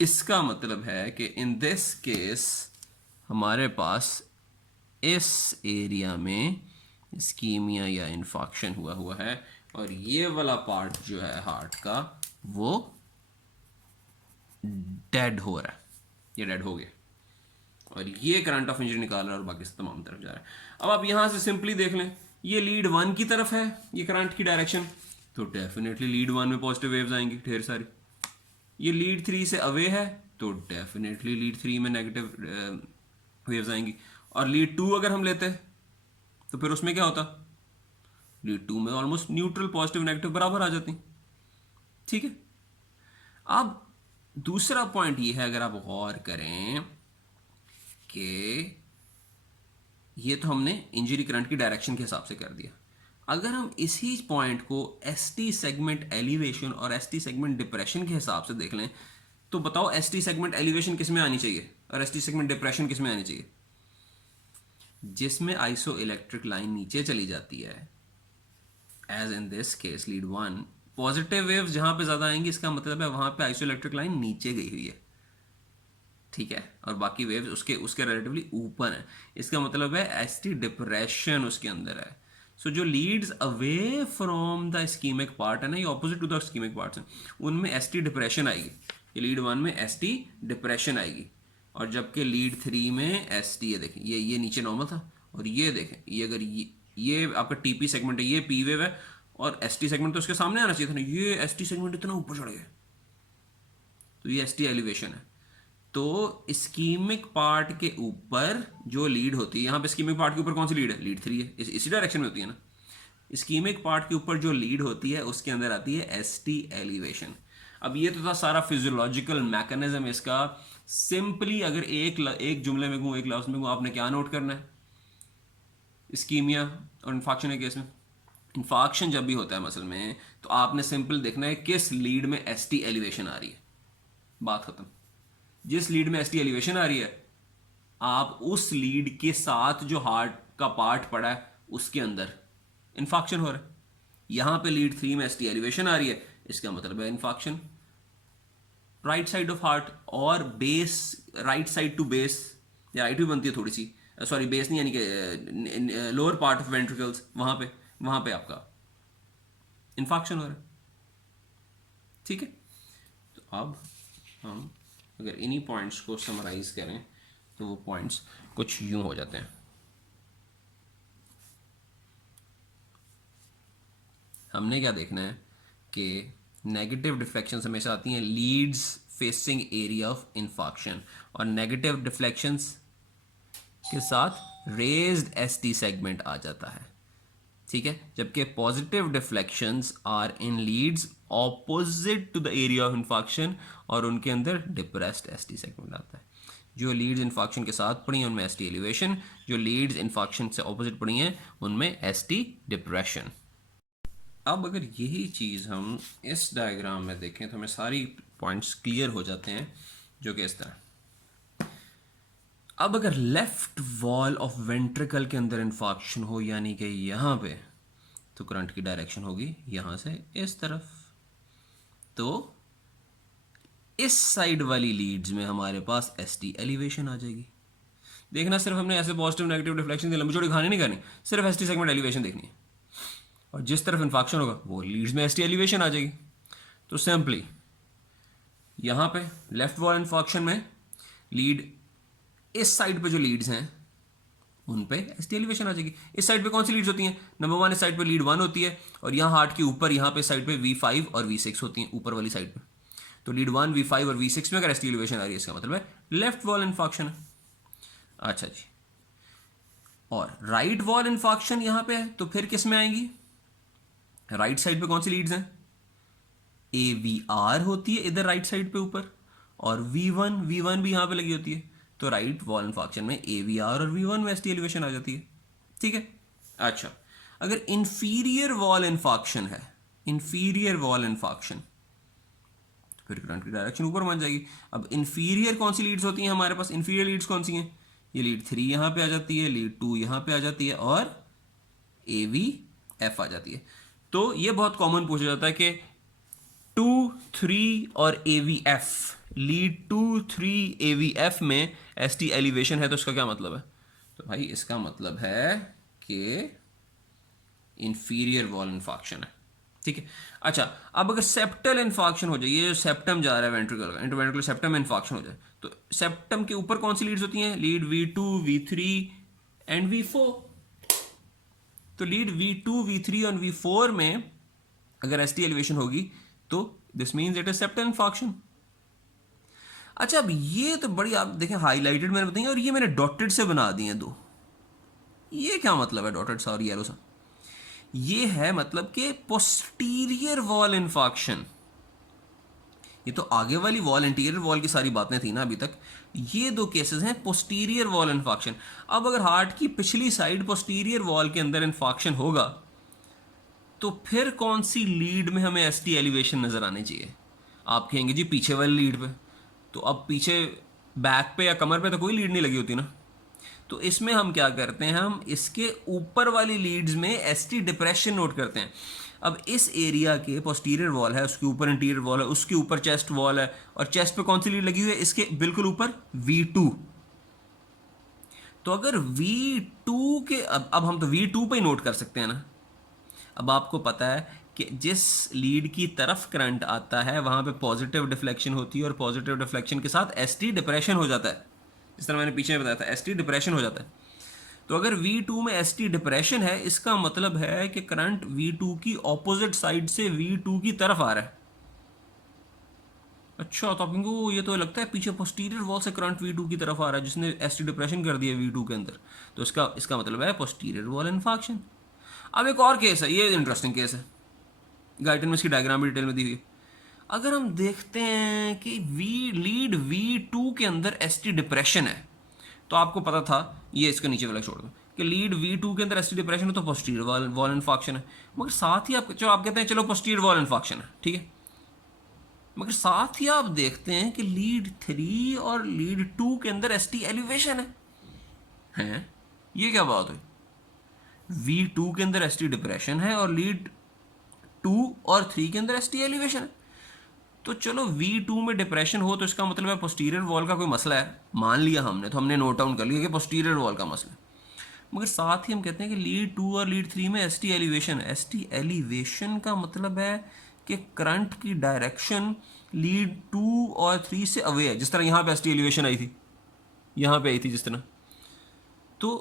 इसका मतलब है कि इन दिस केस हमारे पास इस एरिया में इस्कीमिया या इन्फॉक्शन हुआ है, और ये वाला पार्ट जो है हार्ट का वो डेड हो रहा है, ये डेड हो गया, और ये करंट ऑफ इंजरी निकाल रहा है और बाकी से तमाम तरफ जा रहा है। अब आप यहां से सिंपली देख लें, ये लीड 1 की तरफ है ये करंट की डायरेक्शन, तो डेफिनेटली लीड 1 में पॉजिटिव वेव्स आएंगी ढेर सारी। ये लीड 3 से अवे है तो डेफिनेटली लीड 3 में नेगेटिव वेव्स आएंगी। और लीड 2 अगर हम लेते हैं तो फिर उसमें क्या होता, लीड 2 में ऑलमोस्ट न्यूट्रल पॉजिटिव नेगेटिव बराबर आ जाती। ठीक है। अब दूसरा पॉइंट ये है, अगर आप गौर करें कि ये तो हमने इंजरी करंट की डायरेक्शन के हिसाब से कर दिया। अगर हम इसी पॉइंट को एसटी सेगमेंट एलिवेशन और एसटी सेगमेंट डिप्रेशन के हिसाब से देख लें, तो बताओ एसटी सेगमेंट एलिवेशन किस में आनी चाहिए और एसटी सेगमेंट डिप्रेशन किस में आनी चाहिए। जिसमें आइसो इलेक्ट्रिक लाइन नीचे चली जाती है, as in this case lead 1, positive waves जहां पे ज्यादा आएंगी, इसका मतलब है वहां पे आइसो इलेक्ट्रिक लाइन नीचे गई हुई है, ठीक है, और बाकी वेव्स उसके रिलेटिवली ऊपर है। इसका मतलब है एसटी डिप्रेशन उसके अंदर है। सो जो leads away from the ischemic part है ना, ये opposite to the ischemic parts हैं, उनमें एसटी डिप्रेशन आएगी। ये लीड 1 में एसटी डिप्रेशन आएगी, और जबकि लीड 3 में एसटी, ये देखें ये नीचे नॉर्मल था, और ये देखें ये अगर ये आपका टीपी सेगमेंट है, ये पी वेव है, और एसटी सेगमेंट तो उसके सामने आना चाहिए था ना, ये एसटी सेगमेंट इतना ऊपर चढ़ गया, तो ये एसटी एलिवेशन है। तो इस्कीमिक पार्ट के ऊपर जो लीड होती है, यहाँ पे इस्कीमिक पार्ट के ऊपर कौन सी लीड है, लीड 3 है, इसी डायरेक्शन में होती है ना। इस्कीमिक पार्ट के ऊपर जो लीड होती है उसके अंदर आती है एसटी एलिवेशन। अब ये तो था सारा फिजियोलॉजिकल मैकेनिज्म इसका। सिंपली अगर एक जुमले में कहूँ, एक लफ्ज में कहूँ, आपने क्या नोट करना है इस्कीमिया और इन्फॉक्शन के केस में। इन्फॉक्शन जब भी होता है मसल में, तो आपने सिंपल देखना है किस लीड में एसटी एलिवेशन आ रही है, बात खत्म। जिस लीड में एसटी एलिवेशन आ रही है, आप उस लीड के साथ जो हार्ट का पार्ट पड़ा है उसके अंदर इन्फॉक्शन हो रहा है। यहां पे लीड 3 में एसटी एलिवेशन आ रही है, इसका मतलब है infarction right side of heart, और base right side to base, या राइट भी बनती है थोड़ी सी, सॉरी बेस नहीं, यानी कि लोअर पार्ट ऑफ वेंट्रिकल्स, वहां पे आपका इन्फॉक्शन हो रहा है। ठीक है। तो अब हम अगर इन्हीं पॉइंट्स को समराइज करें तो वो पॉइंट्स कुछ यूं हो जाते हैं। हमने क्या देखना है कि नेगेटिव डिफ्लेक्शंस हमेशा आती हैं leads facing area of infarction, और नेगेटिव डिफ्लेक्शंस के साथ रेज्ड एसटी सेगमेंट आ जाता है। ठीक है, जबकि positive deflections are in leads opposite to the area of infarction और उनके अंदर डिप्रेस्ड एसटी सेगमेंट आता है। जो लीड्स इन्फॉक्शन के साथ पड़ी हैं उनमें एसटी एलिवेशन, जो लीड्स इन्फॉक्शन से ऑपोजिट पड़ी हैं उनमें एसटी डिप्रेशन। अब अगर यही चीज़ हम इस डायग्राम में देखें तो हमें सारी पॉइंट्स क्लियर हो जाते हैं, जो कि इस तरह। अब अगर लेफ्ट वॉल ऑफ वेंट्रिकल के अंदर इन्फॉक्शन हो यानी कि यहाँ पे, तो करंट की डायरेक्शन होगी यहाँ से इस तरफ। तो इस साइड वाली लीड्स में हमारे पास एसटी एलिवेशन आ जाएगी। देखना, सिर्फ हमने ऐसे पॉजिटिव नेगेटिव डिफ्लेक्शन की लंबी चौड़ी कहानी नहीं करनी, सिर्फ एसटी सेगमेंट एलिवेशन देखनी है, और जिस तरफ इन्फॉक्शन होगा वो लीड्स में एसटी एलिवेशन आ जाएगी। तो सिंपली यहाँ पे लेफ्ट वॉल इन्फॉक्शन में लीड, इस साइड पे जो लीड्स हैं उन पे एसटी एलिवेशन आ जाएगी। इस साइड पे कौन सी लीड्स होती हैं? नंबर 1 इस साइड पे लीड 1 होती है, और यहाँ हार्ट के ऊपर यहाँ पे साइड पे V5 और V6 होती हैं, ऊपर वाली साइड पे। तो लीड 1, V5 और V6 में अगर एसटी एलिवेशन आ रही है, इसका मतलब है लेफ्ट वॉल इन्फॉक्शन है। अच्छा जी, और राइट वॉल इन्फॉक्शन यहाँ पे है, तो फिर किस में आएंगी? राइट साइड पे कौन सी लीड्स हैं? AVR होती है इधर राइट साइड पे ऊपर, और V1 भी यहाँ पे लगी होती है। तो राइट वॉल इन्फॉक्शन में AVR और V1 में एसटी एलिवेशन आ जाती है। ठीक है। अच्छा, अगर इंफीरियर वॉल इन्फॉक्शन है, इंफीरियर वॉल इन्फॉक्शन, तो फिर करंट की डायरेक्शन ऊपर मान जाएगी। अब इंफीरियर कौन सी लीड्स होती हैं हमारे पास? इंफीरियर लीड्स कौन सी हैं? ये लीड 3 यहाँ पे आ जाती है, लीड 2 यहाँ पे आ जाती है, और AVF आ जाती है। तो ये बहुत कॉमन पूछा जाता है कि 2, 3 और AVF, लीड 2, 3 AVF में एसटी एलिवेशन है, तो इसका क्या मतलब है? तो भाई इसका मतलब है कि इंफीरियर वॉल इन्फॉक्शन है। ठीक है। अच्छा, अब अगर सेप्टल इन्फॉक्शन हो जाए, ये जो सेप्टम जा रहा है वेंट्रिकल का, इंटरवेंट्रिकुलर सेप्टम इन्फॉक्शन हो जाए, तो सेप्टम के ऊपर कौन सी लीड्स होती हैं? Lead V2, V3 and V4। तो लीड V2, V3 और V4 में अगर एसटी एलिवेशन होगी तो this means it is septal infarction. अच्छा, अब ये तो बड़ी, आप देखें हाईलाइटेड मैंने बताई, और ये मैंने डॉटेड से बना दिए हैं 2। ये क्या मतलब है डॉटेड सा और येलो सा? ये है मतलब कि पोस्टीरियर वॉल इन्फॉक्शन। ये तो आगे वाली वॉल, इंटीरियर वॉल की सारी बातें थी ना अभी तक। ये 2 केसेस हैं पोस्टीरियर वॉल इन्फॉक्शन। अब अगर हार्ट की पिछली साइड पोस्टीरियर वॉल के अंदर इन्फॉक्शन होगा, तो फिर कौन सी लीड में हमें एसटी एलिवेशन नजर आने चाहिए? आप कहेंगे जी पीछे वाली लीड पे। तो अब पीछे बैक पे या कमर पे तो कोई लीड नहीं लगी होती ना। तो इसमें हम क्या करते हैं, हम इसके ऊपर वाली लीड्स में एसटी डिप्रेशन नोट करते हैं। अब इस एरिया के पोस्टीरियर वॉल है, उसके ऊपर इंटीरियर वॉल है, उसके ऊपर चेस्ट वॉल है, और चेस्ट पे कौन सी लीड लगी हुई है? इसके बिल्कुल ऊपर V2। तो अगर V2 के, अब हम तो V2 पे ही नोट कर सकते हैं ना। अब आपको पता है कि जिस लीड की तरफ करंट आता है वहां पे पॉजिटिव डिफ्लेक्शन होती है, और पॉजिटिव डिफ्लेक्शन के साथ एसटी डिप्रेशन हो जाता है। जिस तरह मैंने पीछे बताया था, एसटी डिप्रेशन हो जाता है। तो अगर V2 में एसटी डिप्रेशन है, इसका मतलब है कि करंट V2 की ऑपोजिट साइड से V2 की तरफ आ रहा है। अच्छा, तो आपको ये तो लगता है पीछे पोस्टीरियर वॉल से करंट V2 की तरफ आ रहा है, जिसने एसटी डिप्रेशन कर दिया V2 के अंदर। तो इसका मतलब है पोस्टीरियर वॉल इन्फॉक्शन। अब एक और केस है, ये इंटरेस्टिंग केस है, गाइटन में इसकी डायग्राम भी डिटेल में दी हुई है। अगर हम देखते हैं कि लीड V2 के अंदर एसटी डिप्रेशन है, तो आपको पता था, ये इसके नीचे वाला छोड़ दो, कि लीड V2 के अंदर एसटी डिप्रेशन है तो पोस्टीरियर वॉल इन्फॉक्शन है। मगर साथ ही आप कहते हैं चलो पोस्टीरियर वॉल इन्फॉक्शन है, ठीक है, मगर साथ ही आप देखते हैं कि लीड 3 और लीड 2 के अंदर एसटी एलिवेशन है। ये क्या बात हुई? V2 के अंदर एसटी डिप्रेशन है और लीड 2 और 3 के अंदर एसटी एलिवेशन है। तो चलो V2 में डिप्रेशन हो तो इसका मतलब है पोस्टीरियर वॉल का कोई मसला है, मान लिया हमने, तो हमने नोट डाउन कर लिया कि पोस्टीरियर वॉल का मसला है। मगर साथ ही हम कहते हैं कि लीड 2 और लीड 3 में एसटी एलिवेशन है। एसटी एलिवेशन का मतलब है कि करंट की डायरेक्शन लीड 2 और 3 से अवे है। जिस तरह यहाँ पे एसटी एलिवेशन आई थी, यहाँ पे आई थी जिस तरह, तो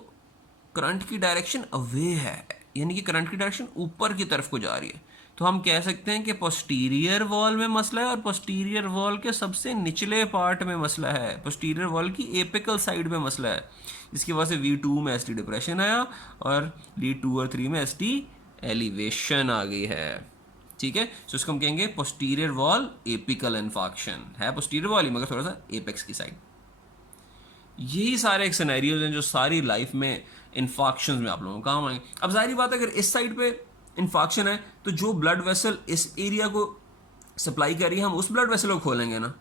करंट की डायरेक्शन अवे है, यानी कि करंट की डायरेक्शन ऊपर की तरफ को जा रही है। तो हम कह सकते हैं कि पोस्टीरियर वॉल में मसला है, और पोस्टीरियर वॉल के सबसे निचले पार्ट में मसला है, पोस्टीरियर वॉल की एपिकल साइड में मसला है, जिसकी वजह से V2 में एसटी डिप्रेशन आया और लीड 2 और 3 में एसटी एलिवेशन आ गई है, ठीक है। सो इसको हम कहेंगे पोस्टीरियर वॉल एपिकल इन्फॉक्शन, है पोस्टीरियर वॉल ही मगर थोड़ा सा एपेक्स की साइड। यही सारे एक सिनेरियोज हैं जो सारी लाइफ में इन्फॉक्शन में आप लोगों को काम आएंगे। अब जाहिर बात है अगर इस साइड पे इन्फॉक्शन है तो जो ब्लड वेसल इस एरिया को सप्लाई कर रही है हम उस ब्लड वेसल को खोलेंगे ना।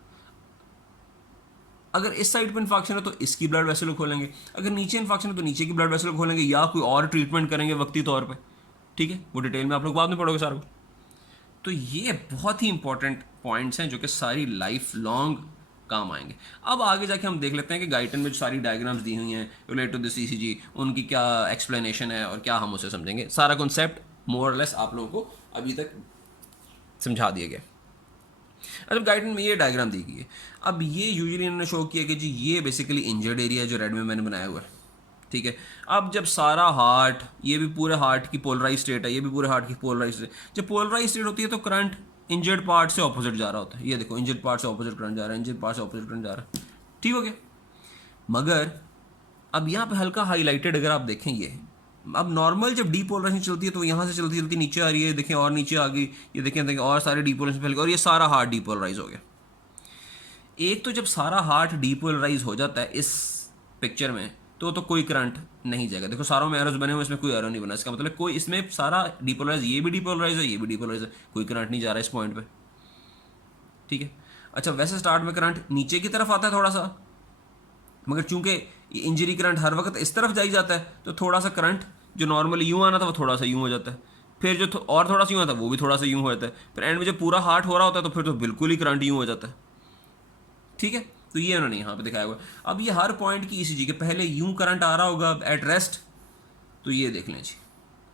अगर इस साइड पे इन्फॉक्शन है तो इसकी ब्लड वेसल को खोलेंगे, अगर नीचे इन्फॉक्शन है तो नीचे की ब्लड वेसल को खोलेंगे, या कोई और ट्रीटमेंट करेंगे वक्ती तौर पे, ठीक है। वो डिटेल में आप लोग बाद में पढ़ोगे सारा। तो ये बहुत ही इंपॉर्टेंट पॉइंट्स हैं जो कि सारी लाइफ लॉन्ग काम आएंगे। अब आगे जाके हम देख लेते हैं कि गाइटन में जो सारी डायग्राम्स दी हुई हैं रिलेटेड टू दिस ईसीजी, उनकी क्या एक्सप्लेनेशन है और क्या हम उसे समझेंगे। सारा कॉन्सेप्ट मोर और लेस आप लोगों को अभी तक समझा दिया गया। अच्छा, गाइडन में ये डायग्राम दी गई है। अब ये यूजुअली इन्होंने शो किया कि जी ये बेसिकली इंजर्ड एरिया है जो रेड में मैंने बनाया हुआ है, ठीक है। अब जब सारा हार्ट, ये भी पूरे हार्ट की पोलराइज स्टेट है, ये भी पूरे हार्ट की पोलराइज स्टेट, जब पोलराइज स्टेट होती है तो करंट इंजर्ड पार्ट से ऑपोजिट जा रहा होता है। ये देखो इंजर्ड पार्ट से ऑपोजिट करंट जा रहा है, इंजर्ड पार्ट से ऑपोजिट करंट जा रहा है, ठीक हो गया। मगर अब यहाँ पे हल्का हाईलाइटेड अगर आप देखें, ये अब नॉर्मल जब डीपोलराइजेशन चलती है तो यहाँ से चलती चलती नीचे आ रही है, देखें और नीचे आ गई, ये देखें और सारे डीपोलराइजेशन फैल गए और ये सारा हार्ट डीपोलराइज हो गया। एक तो जब सारा हार्ट डीपोलराइज हो जाता है इस पिक्चर में तो कोई करंट नहीं जाएगा। देखो सारों में एरोज बने हुए, इसमें कोई एरो नहीं बना, इसका मतलब कोई इसमें सारा डीपोलराइज, ये भी डीपोलराइज है, ये भी डीपोलराइज है, कोई करंट नहीं जा रहा है इस पॉइंट पे, ठीक है। अच्छा, वैसे स्टार्ट में करंट नीचे की तरफ आता है थोड़ा सा, मगर चूंकि ये इंजरी करंट हर वक्त इस तरफ जाई जाता है तो थोड़ा सा करंट जो नॉर्मली यूँ आना था वो थोड़ा सा यूँ हो जाता है, फिर जो और थोड़ा सा यूँ आता है वो भी थोड़ा सा यूँ हो जाता है, फिर एंड में जब पूरा हार्ट हो रहा होता है तो फिर तो बिल्कुल ही करंट यूँ हो जाता है, ठीक है। तो ये उन्होंने यहाँ पे दिखाया हुआ है। अब ये हर पॉइंट की ईसीजी के पहले यूं करंट आ रहा होगा एट रेस्ट, तो ये देख लें जी,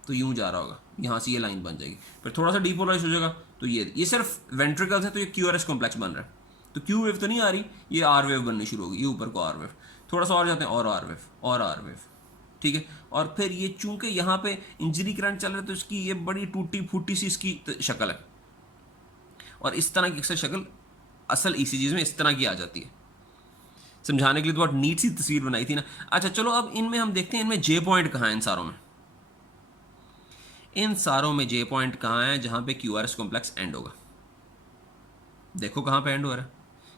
तो यूं जा रहा होगा, यहाँ से ये लाइन बन जाएगी, फिर थोड़ा सा डीपोलराइज हो जाएगा तो ये सिर्फ वेंट्रिकल्स है तो ये क्यूआरएस कॉम्प्लेक्स बन रहा है, तो क्यू वेव तो नहीं आ रही, ये आर वेव बननी शुरू होगी, ये ऊपर को आर वेव, थोड़ा सा और जाते हैं और आर वेव और आर वेव, ठीक है। और फिर ये चूंकि यहाँ पे इंजरी करंट चल रहा है तो इसकी ये बड़ी टूटी फूटी सी इसकी शक्ल है, और इस तरह की अक्सर शक्ल असल ईसीजीज में इस तरह की आ जाती है। समझाने के लिए तो बहुत नीट सी तस्वीर बनाई थी ना। अच्छा चलो अब इनमें हम देखते हैं इनमें जे पॉइंट कहाँ है इन सारों में। इन सारों में जे पॉइंट कहाँ है जहाँ पे क्यूआरएस कॉम्प्लेक्स एंड होगा। देखो कहाँ पे एंड हो रहा है,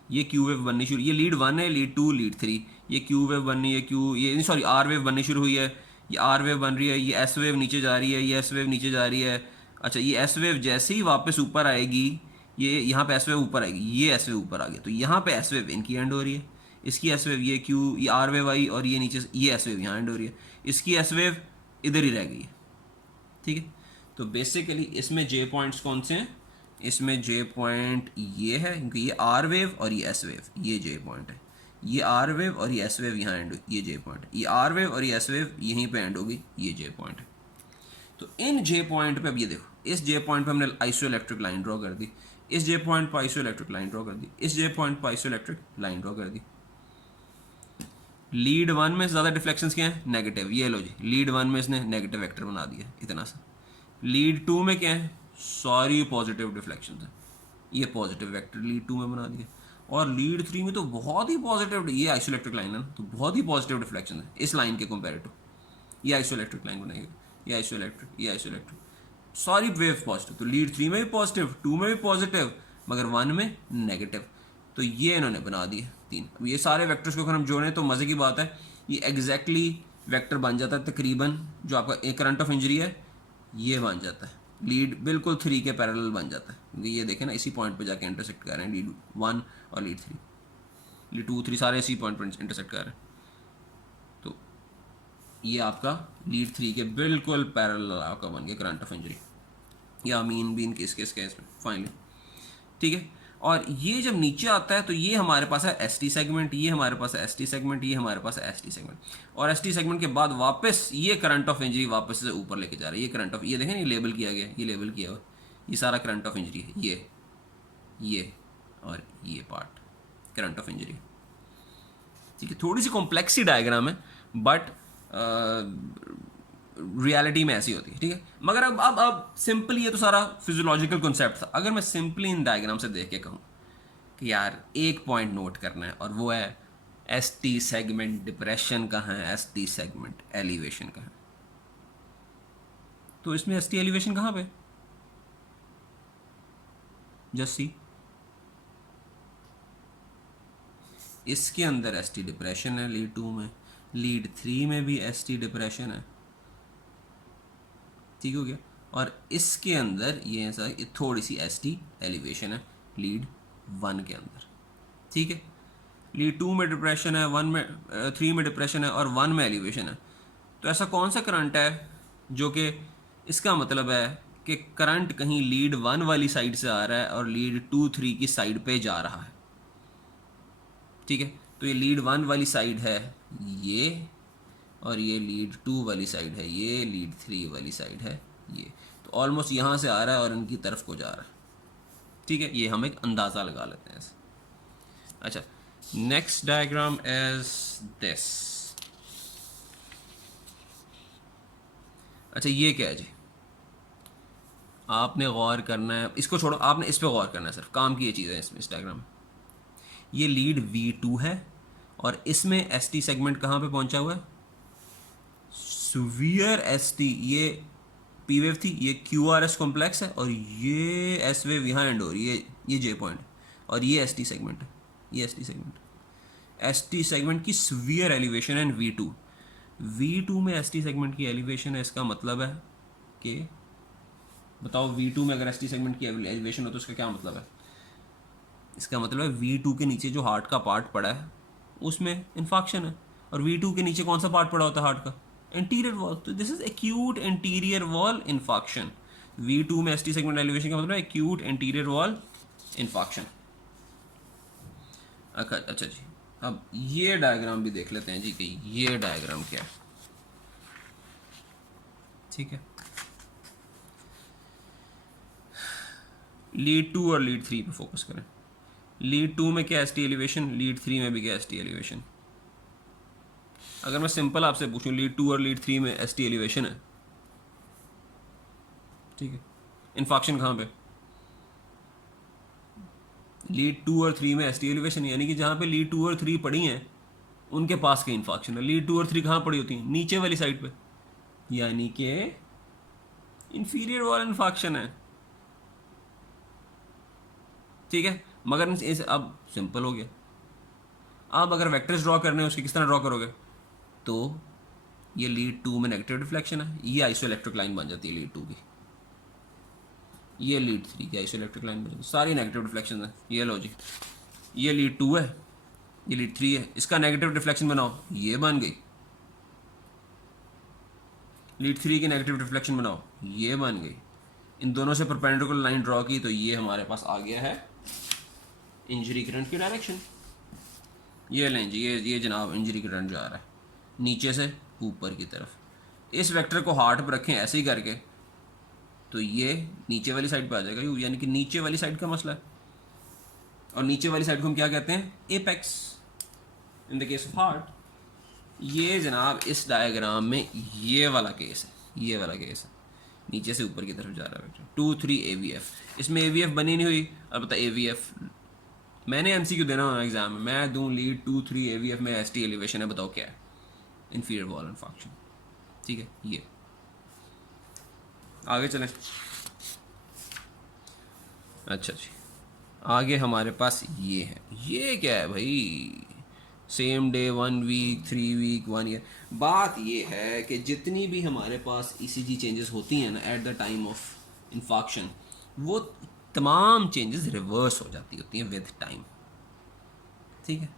ये क्यू वेव बननी शुरू, ये लीड 1 है, लीड 2, लीड 3, ये क्यू वेव बननी है, ये सॉरी आर वेव बननी शुरू हुई है, ये आर वेव बन रही है, ये एस वेव नीचे जा रही है, ये एस वेव नीचे जा रही है। अच्छा, ये एस वेव जैसे ही वापस ऊपर आएगी, ये यहाँ पे एस वेव ऊपर आएगी, ये एस वेव ऊपर आ गया तो यहाँ पे एस वेव इनकी एंड हो रही है, इसकी एस वेव ये क्यू, ये आर वेव आई और ये नीचे ये एस वेव यहाँ एंड हो रही है, इसकी एस वेव इधर ही रह गई है, ठीक है। तो बेसिकली इसमें जे पॉइंट्स कौन से हैं, इसमें जे पॉइंट ये है क्योंकि ये आर वेव और ये एस वेव, ये जे पॉइंट है, ये आर वेव और ये एस वेव यहाँ एंड, ये जे पॉइंट, ये आर वेव और ये एस वेव यहीं पे एंड होगी, ये जे पॉइंट है। तो इन जे पॉइंट पे अब ये देखो, इस जे पॉइंट पे हमने आइसोइलेक्ट्रिक लाइन ड्रॉ कर दी, इस जे पॉइंट पर आइसोइलेक्ट्रिक लाइन ड्रॉ कर दी, इस जे पॉइंट पर आइसोइलेक्ट्रिक लाइन ड्रॉ कर दी। लीड 1 में ज़्यादा डिफ्लेक्शंस क्या है, नेगेटिव, ये लो जी, लीड 1 में इसने नेगेटिव वेक्टर बना दिया इतना सा। लीड 2 में क्या है, सारी पॉजिटिव डिफ्लेक्शन है, ये पॉजिटिव वेक्टर लीड 2 में बना दिया। और लीड 3 में तो बहुत ही पॉजिटिव, ये आइसोइलेक्ट्रिक लाइन है ना, तो बहुत ही पॉजिटिव डिफ्लेक्शन है इस लाइन के कंपेरेटिव, ये आइसोइलेक्ट्रिक लाइन बनाएगी, ये आइसोइलेक्ट्रिक, ये आइसोइलेक्ट्रिक, सारी वेव पॉजिटिव। तो लीड 3 में भी पॉजिटिव, 2 में भी पॉजिटिव, मगर 1 में नेगेटिव। तो ये इन्होंने बना दिए 3। अब ये सारे वेक्टर्स को अगर हम जोड़ें तो मज़े की बात है, ये एग्जैक्टली वेक्टर बन जाता है तकरीबन, जो आपका एक करंट ऑफ इंजरी है ये बन जाता है, लीड बिल्कुल 3 के पैरेलल बन जाता है, क्योंकि ये देखें ना इसी पॉइंट पे जाके इंटरसेक्ट कर रहे हैं, लीड 1 और लीड 3, लीड 2 3 सारे इसी पॉइंट पर इंटरसेक्ट कर रहे हैं। तो ये आपका लीड 3 के बिल्कुल पैरेलल आपका बन गया करंट ऑफ इंजरी, या मीन बीन किस केस में फाइनली, ठीक है। और ये जब नीचे आता है तो ये हमारे पास है एस टी सेगमेंट, ये हमारे पास है एस टी सेगमेंट, ये हमारे पास है एस टी सेगमेंट, और एस टी सेगमेंट के बाद वापस ये करंट ऑफ इंजरी वापस से ऊपर लेके जा रहा है, ये करंट ऑफ, ये देखें ये लेबल किया गया, ये लेबल किया हुआ, ये सारा करंट ऑफ इंजरी है, ये और ये पार्ट करंट ऑफ इंजरी, ठीक है। थोड़ी सी कॉम्प्लेक्स ही डायग्राम है बट रियलिटी में ऐसी होती है, ठीक है। मगर अब सिंपली ये तो सारा फिजियोलॉजिकल कॉन्सेप्ट था। अगर मैं सिंपली इन डायग्राम से देख के कहूँ कि यार एक पॉइंट नोट करना है और वो है एस टी सेगमेंट डिप्रेशन कहाँ है, एस टी सेगमेंट एलिवेशन कहाँ है, तो इसमें एस टी एलिवेशन कहाँ पे, जस्ट सी, इसके अंदर एस टी डिप्रेशन है लीड 2 में, लीड 3 में भी एस टी डिप्रेशन है, ठीक हो गया। और इसके अंदर ये ऐसा थोड़ी सी एस टी एलिवेशन है लीड 1 के अंदर, ठीक है। लीड 2 में डिप्रेशन है, 1 में 3 में डिप्रेशन है और 1 में एलिवेशन है। तो ऐसा कौन सा करंट है जो कि इसका मतलब है कि करंट कहीं लीड 1 वाली साइड से आ रहा है और लीड 2 3 की साइड पे जा रहा है, ठीक है। तो ये लीड 1 वाली साइड है ये, और ये लीड 2 वाली साइड है ये, लीड 3 वाली साइड है ये। तो ऑलमोस्ट यहाँ से आ रहा है और इनकी तरफ को जा रहा है, ठीक है। ये हम एक अंदाज़ा लगा लेते हैं ऐसे। अच्छा, नेक्स्ट डायग्राम इज दिस। अच्छा, ये क्या है जी, आपने गौर करना है, इसको छोड़ो, आपने इस पे गौर करना है, सिर्फ काम की ये चीज़ है इसमें, इस डायग्राम में। ये लीड V2 है और इसमें ST सेगमेंट कहाँ पे पहुंचा हुआ है, सुवियर ST, ये P वेव थी, ये QRS कॉम्प्लेक्स है और ये S वेव यहाँ एंड हो रही है, ये J पॉइंट, और ये ST सेगमेंट है, ये ST सेगमेंट, ST सेगमेंट की सुवियर एलिवेशन है V2 में ST सेगमेंट की एलिवेशन है। इसका मतलब है कि बताओ V2 में अगर ST सेगमेंट की एलिवेशन हो तो उसका क्या मतलब है, इसका मतलब है V2 के नीचे जो हार्ट का पार्ट पड़ा है उसमें इन्फाक्शन है, और V2 के नीचे कौन सा पार्ट पड़ा होता है हार्ट का, इंटीरियर वॉल। तो this is acute interior wall infarction. V2 में ST सेगमेंट एलिवेशन का मतलब है एक्यूट इंटीरियर वॉल इन्फाक्शन। अच्छा जी, अब ये डायग्राम भी देख लेते हैं जी कि ये डायग्राम क्या है, ठीक है। लीड 2 और लीड 3 पे फोकस करें। लीड 2 में क्या एस टी एलिवेशन, लीड 3 में भी क्या एस टी एलिवेशन। अगर मैं सिंपल आपसे पूछूं, लीड 2 और लीड 3 में एस टी एलिवेशन है, ठीक है। इन्फाक्शन कहाँ पे, लीड 2 और 3 में एस टी एलिवेशन, यानी कि जहाँ पे लीड 2 और 3 पड़ी हैं उनके पास के इन्फाक्शन है। लीड 2 और 3 कहाँ पड़ी होती हैं, नीचे वाली साइड पे, यानी कि इंफीरियर वॉल इन्फाक्शन है, ठीक है। मगर इस अब सिंपल हो गया। आप अगर वेक्टर्स ड्रॉ करने हैं उसके किस तरह ड्रॉ करोगे, तो ये लीड 2 में नेगेटिव रिफ्लेक्शन है, ये आइसोइलेक्ट्रिक लाइन बन जाती है लीड 2 की, ये लीड 3 की आइसोइलेक्ट्रिक लाइन बन जाती है, सारी नेगेटिव रिफ्लेक्शन है। ये लो जी, ये लीड 2 है, ये लीड 3 है, इसका नेगेटिव रिफ्लेक्शन बनाओ, ये बन गई। लीड 3 की नेगेटिव रिफ्लेक्शन बनाओ, ये बन गई। इन दोनों से परपेंडिकुलर लाइन ड्रॉ की तो ये हमारे पास आ गया है इंजरी करंट की डायरेक्शन। ये लें जी, ये जनाब इंजरी करंट जा रहा है नीचे से ऊपर की तरफ। इस वेक्टर को हार्ट पर रखें ऐसे ही करके, तो ये नीचे वाली साइड पे आ जाएगा, यानी कि नीचे वाली साइड का मसला है। और नीचे वाली साइड को हम क्या कहते हैं, apex in the case of heart. ये जनाब इस डायग्राम में ये वाला केस है, ये वाला केस है, नीचे से ऊपर की तरफ जा रहा है वेक्टर 2 3 AVF। इसमें AVF बनी नहीं हुई, अब बता AVF मैंने MCQ देना होना एग्जाम में, मैं दूं लीड 2 3 AVF में ST एलिवेशन है, बताओ क्या है, इंफीरियर वॉल इन्फाक्शन, ठीक है। ये आगे चलें। अच्छा जी, आगे हमारे पास ये है, ये क्या है भाई, same day 1 week 3 week 1 year. बात ये है कि जितनी भी हमारे पास ECG चेंजेस होती हैं ना at the time of infarction, वो तमाम चेंजेस रिवर्स हो जाती होती हैं विद टाइम, ठीक है।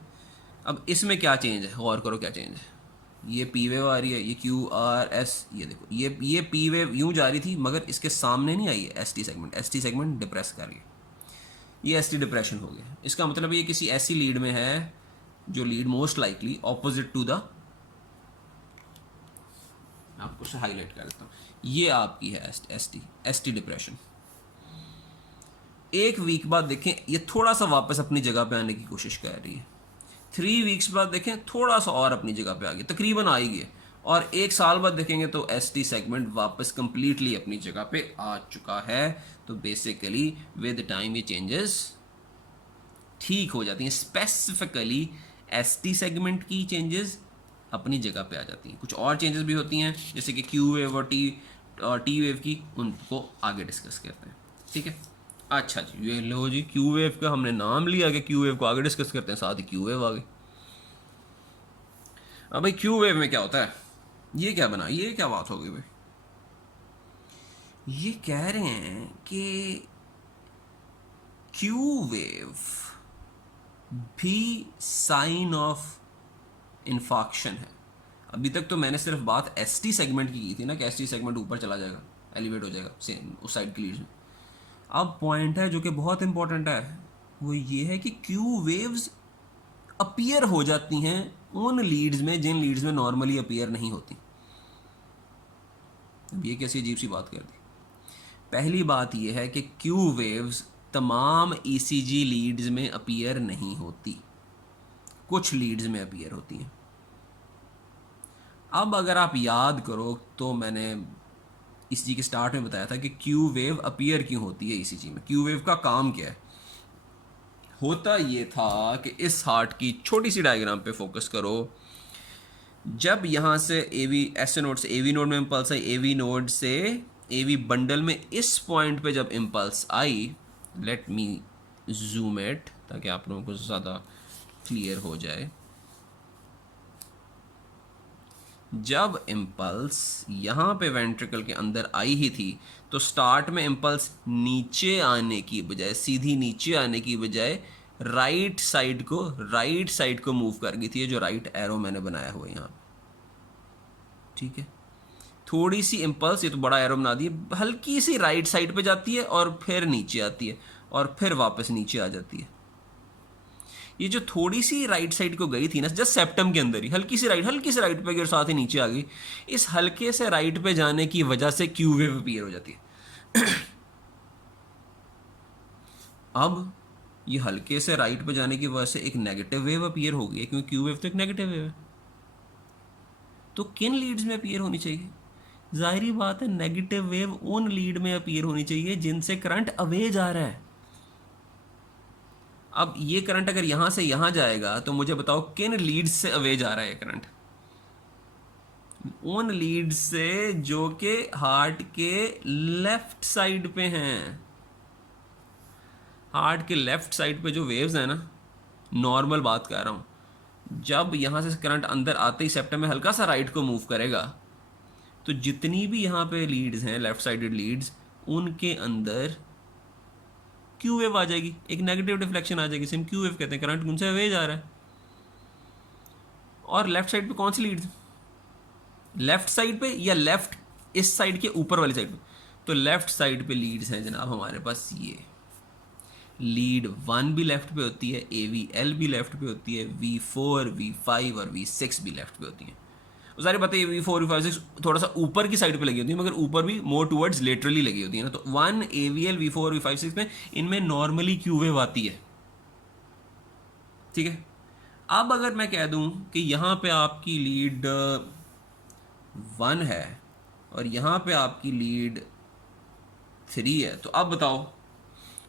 अब इसमें क्या चेंज है, गौर करो क्या चेंज है। ये P वेव आ रही है, ये QRS, ये देखो ये P वेव यूं जा रही थी मगर इसके सामने नहीं आई है ST segment, ST segment depress कर गया, ये ST डिप्रेशन हो गया। इसका मतलब ये किसी ऐसी लीड में है जो lead most likely opposite to the, आपको से हाईलाइट कर देता हूँ, ये आपकी है ST डिप्रेशन। एक वीक बाद देखें ये थोड़ा सा वापस अपनी जगह पे आने की कोशिश कर रही है, 3 वीक्स बाद देखें थोड़ा सा और अपनी जगह पे आ गया, तकरीबन आ ही गया, और 1 साल बाद देखेंगे तो ST सेगमेंट वापस कंप्लीटली अपनी जगह पे आ चुका है। तो बेसिकली विद टाइम ये चेंजेस ठीक हो जाती हैं, स्पेसिफिकली ST सेगमेंट की चेंजेस अपनी जगह पे आ जाती हैं। कुछ और चेंजेस भी होती हैं जैसे कि Q वेव और T टी वेव की, उनको आगे डिस्कस करते हैं, ठीक है। अच्छा जी, ये लो जी, क्यू वेव का हमने नाम लिया कि क्यू वेव को आगे डिस्कस करते हैं, साथ ही क्यू वेव आ गई। अब भाई क्यू वेव में क्या होता है, ये क्या बना, ये क्या बात हो गई भाई? ये कह रहे हैं कि क्यू वेव भी साइन ऑफ इन्फॉक्शन है। अभी तक तो मैंने सिर्फ बात एसटी सेगमेंट की थी ना, कि एसटी सेगमेंट ऊपर चला जाएगा, एलिवेट हो जाएगा सेम उस साइड के लीड्स में। अब पॉइंट है जो कि बहुत इंपॉर्टेंट है, वो ये है कि क्यू वेव्स अपीयर हो जाती हैं उन लीड्स में जिन लीड्स में नॉर्मली अपीयर नहीं होती। अब ये कैसी अजीब सी बात कर दी। पहली बात यह है कि क्यू वेव्स तमाम ईसीजी लीड्स में अपीयर नहीं होती, कुछ लीड्स में अपीयर होती हैं। अब अगर आप याद करो तो मैंने ईसीजी के स्टार्ट में बताया था कि क्यू वेव अपीयर क्यों होती है ईसीजी में, क्यू वेव का काम क्या है। होता ये था कि इस हार्ट की छोटी सी डायग्राम पे फोकस करो। जब यहाँ से एवी एसए नोड से एवी नोड में इम्पल्स आई, एवी नोड से एवी बंडल में इस पॉइंट पे जब impulse I, let me zoom it ताकि आप लोगों को ज़्यादा क्लियर हो जाए। जब इम्पल्स यहाँ पे वेंट्रिकल के अंदर आई ही थी, तो स्टार्ट में इम्पल्स नीचे आने की बजाय, सीधी नीचे आने की बजाय राइट साइड को मूव कर गई थी। ये जो राइट एरो मैंने बनाया हुआ है यहाँ पे, ठीक है। थोड़ी सी इम्पल्स, ये तो बड़ा एरो बना दिए, हल्की सी राइट साइड पे जाती है और फिर नीचे आती है और फिर वापस नीचे आ जाती है। ये जो थोड़ी सी राइट साइड को गई थी ना, जस्ट सेप्टम के अंदर ही हल्की सी राइट पे गई और साथ ही नीचे आ गई। इस हल्के से राइट पे जाने की वजह से क्यू वेव अपीयर हो जाती है। अब ये हल्के से राइट पे जाने की वजह से एक नेगेटिव वेव अपीयर हो गई है, क्योंकि क्यू वेव तो एक नेगेटिव वेव है। तो किन लीड्स में अपीयर होनी चाहिए? जाहिर बात है, नेगेटिव वेव उन लीड में अपीयर होनी चाहिए जिनसे करंट अवे जा रहा है। अब ये करंट अगर यहां से यहां जाएगा तो मुझे बताओ किन लीड्स से अवे जा रहा है करंट? उन लीड्स से जो कि हार्ट के लेफ्ट साइड पे हैं। हार्ट के लेफ्ट साइड पे जो वेव्स हैं ना, नॉर्मल बात कर रहा हूं, जब यहां से करंट अंदर आते ही सेप्टम में हल्का सा राइट को मूव करेगा, तो जितनी भी यहाँ पे लीड्स हैं, लेफ्ट साइडेड लीड्स, उनके अंदर क्यू वेव आ जाएगी, एक नेगेटिव डिफ्लेक्शन आ जाएगी, सिम क्यू वेव कहते हैं, करंट उनसे अवे जा रहा है। और लेफ्ट साइड पे कौन सी लीड्स? लेफ्ट साइड पे या लेफ्ट इस साइड के ऊपर वाली साइड पे? तो लेफ्ट साइड पे लीड्स हैं जनाब हमारे पास। ये लीड 1 भी लेफ्ट पे होती है, AVL भी लेफ्ट पे होती है, V4, V5 और V6 भी लेफ्ट पे होती हैं। सारी बातें V4, V5, 6 थोड़ा सा ऊपर की साइड पे लगी होती है, मगर ऊपर भी मोर टूवर्ड्स लेटरली लगी होती है ना। तो 1 AVL, V4, V5, 6 में इनमें नॉर्मली क्यू वेव आती है, ठीक है। अब अगर मैं कह दूं कि यहाँ पे आपकी लीड 1 है और यहाँ पे आपकी लीड 3 है, तो अब बताओ,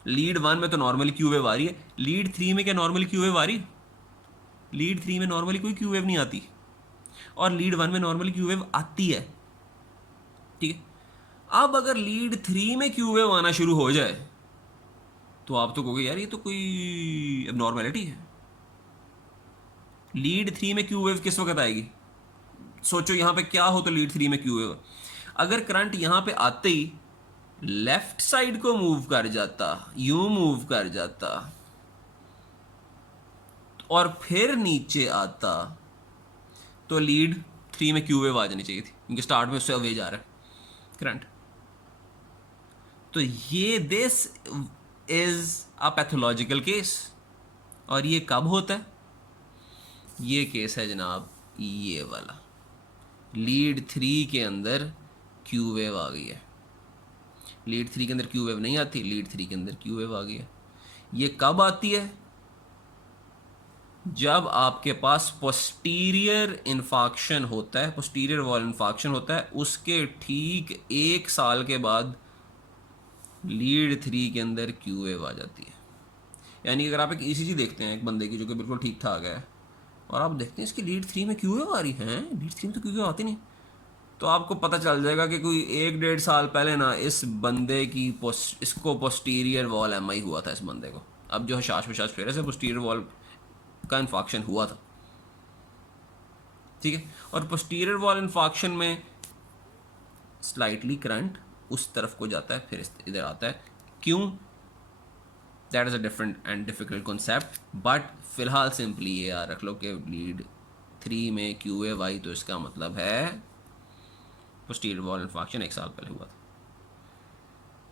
लीड 1 में तो नॉर्मली क्यू वेव आ रही है, लीड 3 में क्या नॉर्मली क्यू वेव आ रही? लीड 3 में नॉर्मली कोई क्यू वेव नहीं आती, और लीड 1 में नॉर्मली क्यू वेव आती है, ठीक है। अब अगर लीड 3 में क्यू वेव आना शुरू हो जाए तो आप तो कहोगे यार ये तो कोई एबनॉर्मेलिटी है। लीड 3 में क्यू वेव किस वक्त आएगी? सोचो यहां पे क्या हो तो लीड 3 में क्यू वेव, अगर करंट यहां पे आते ही लेफ्ट साइड को मूव कर जाता, यूं मूव कर जाता और फिर नीचे आता, तो लीड 3 में क्यू वेव आ जानी चाहिए थी, क्योंकि स्टार्ट में उससे अवे जा रहा है करंट। तो ये this is a pathological case. और ये कब होता है? ये केस है जनाब ये वाला, लीड 3 के अंदर क्यू वेव आ गई है। लीड 3 के अंदर क्यू वेव नहीं आती, लीड 3 के अंदर क्यू वेव आ गई है। ये कब आती है? जब आपके पास पोस्टीरियर इन्फाक्शन होता है, पोस्टीरियर वॉल इन्फाक्शन होता है, उसके ठीक 1 साल के बाद लीड 3 के अंदर क्यू वेव आ जाती है। यानी अगर आप एक ईसीजी देखते हैं एक बंदे की जो कि बिल्कुल ठीक ठाक है, और आप देखते हैं इसकी लीड 3 में क्यू वेव आ रही है, लीड 3 में तो क्यू वेव आती नहीं, तो आपको पता चल जाएगा कि कोई 1-1.5 साल पहले ना इस बंदे की इसको पोस्टीरियर वॉल एमआई हुआ था इस बंदे को। अब जो हशाश वशाश फेरे से पोस्टीरियर वॉल का इन्फाक्शन हुआ था, ठीक है। और पोस्टीरियर वॉल इन्फाक्शन में स्लाइटली करंट उस तरफ को जाता है, फिर इधर आता है। क्यों? That is a different and difficult concept, but फिलहाल सिंपली ये याद रख लो कि लीड 3 में क्यू ए वाई, तो इसका मतलब है पोस्टीरियर वॉल इन्फाक्शन 1 साल पहले हुआ था।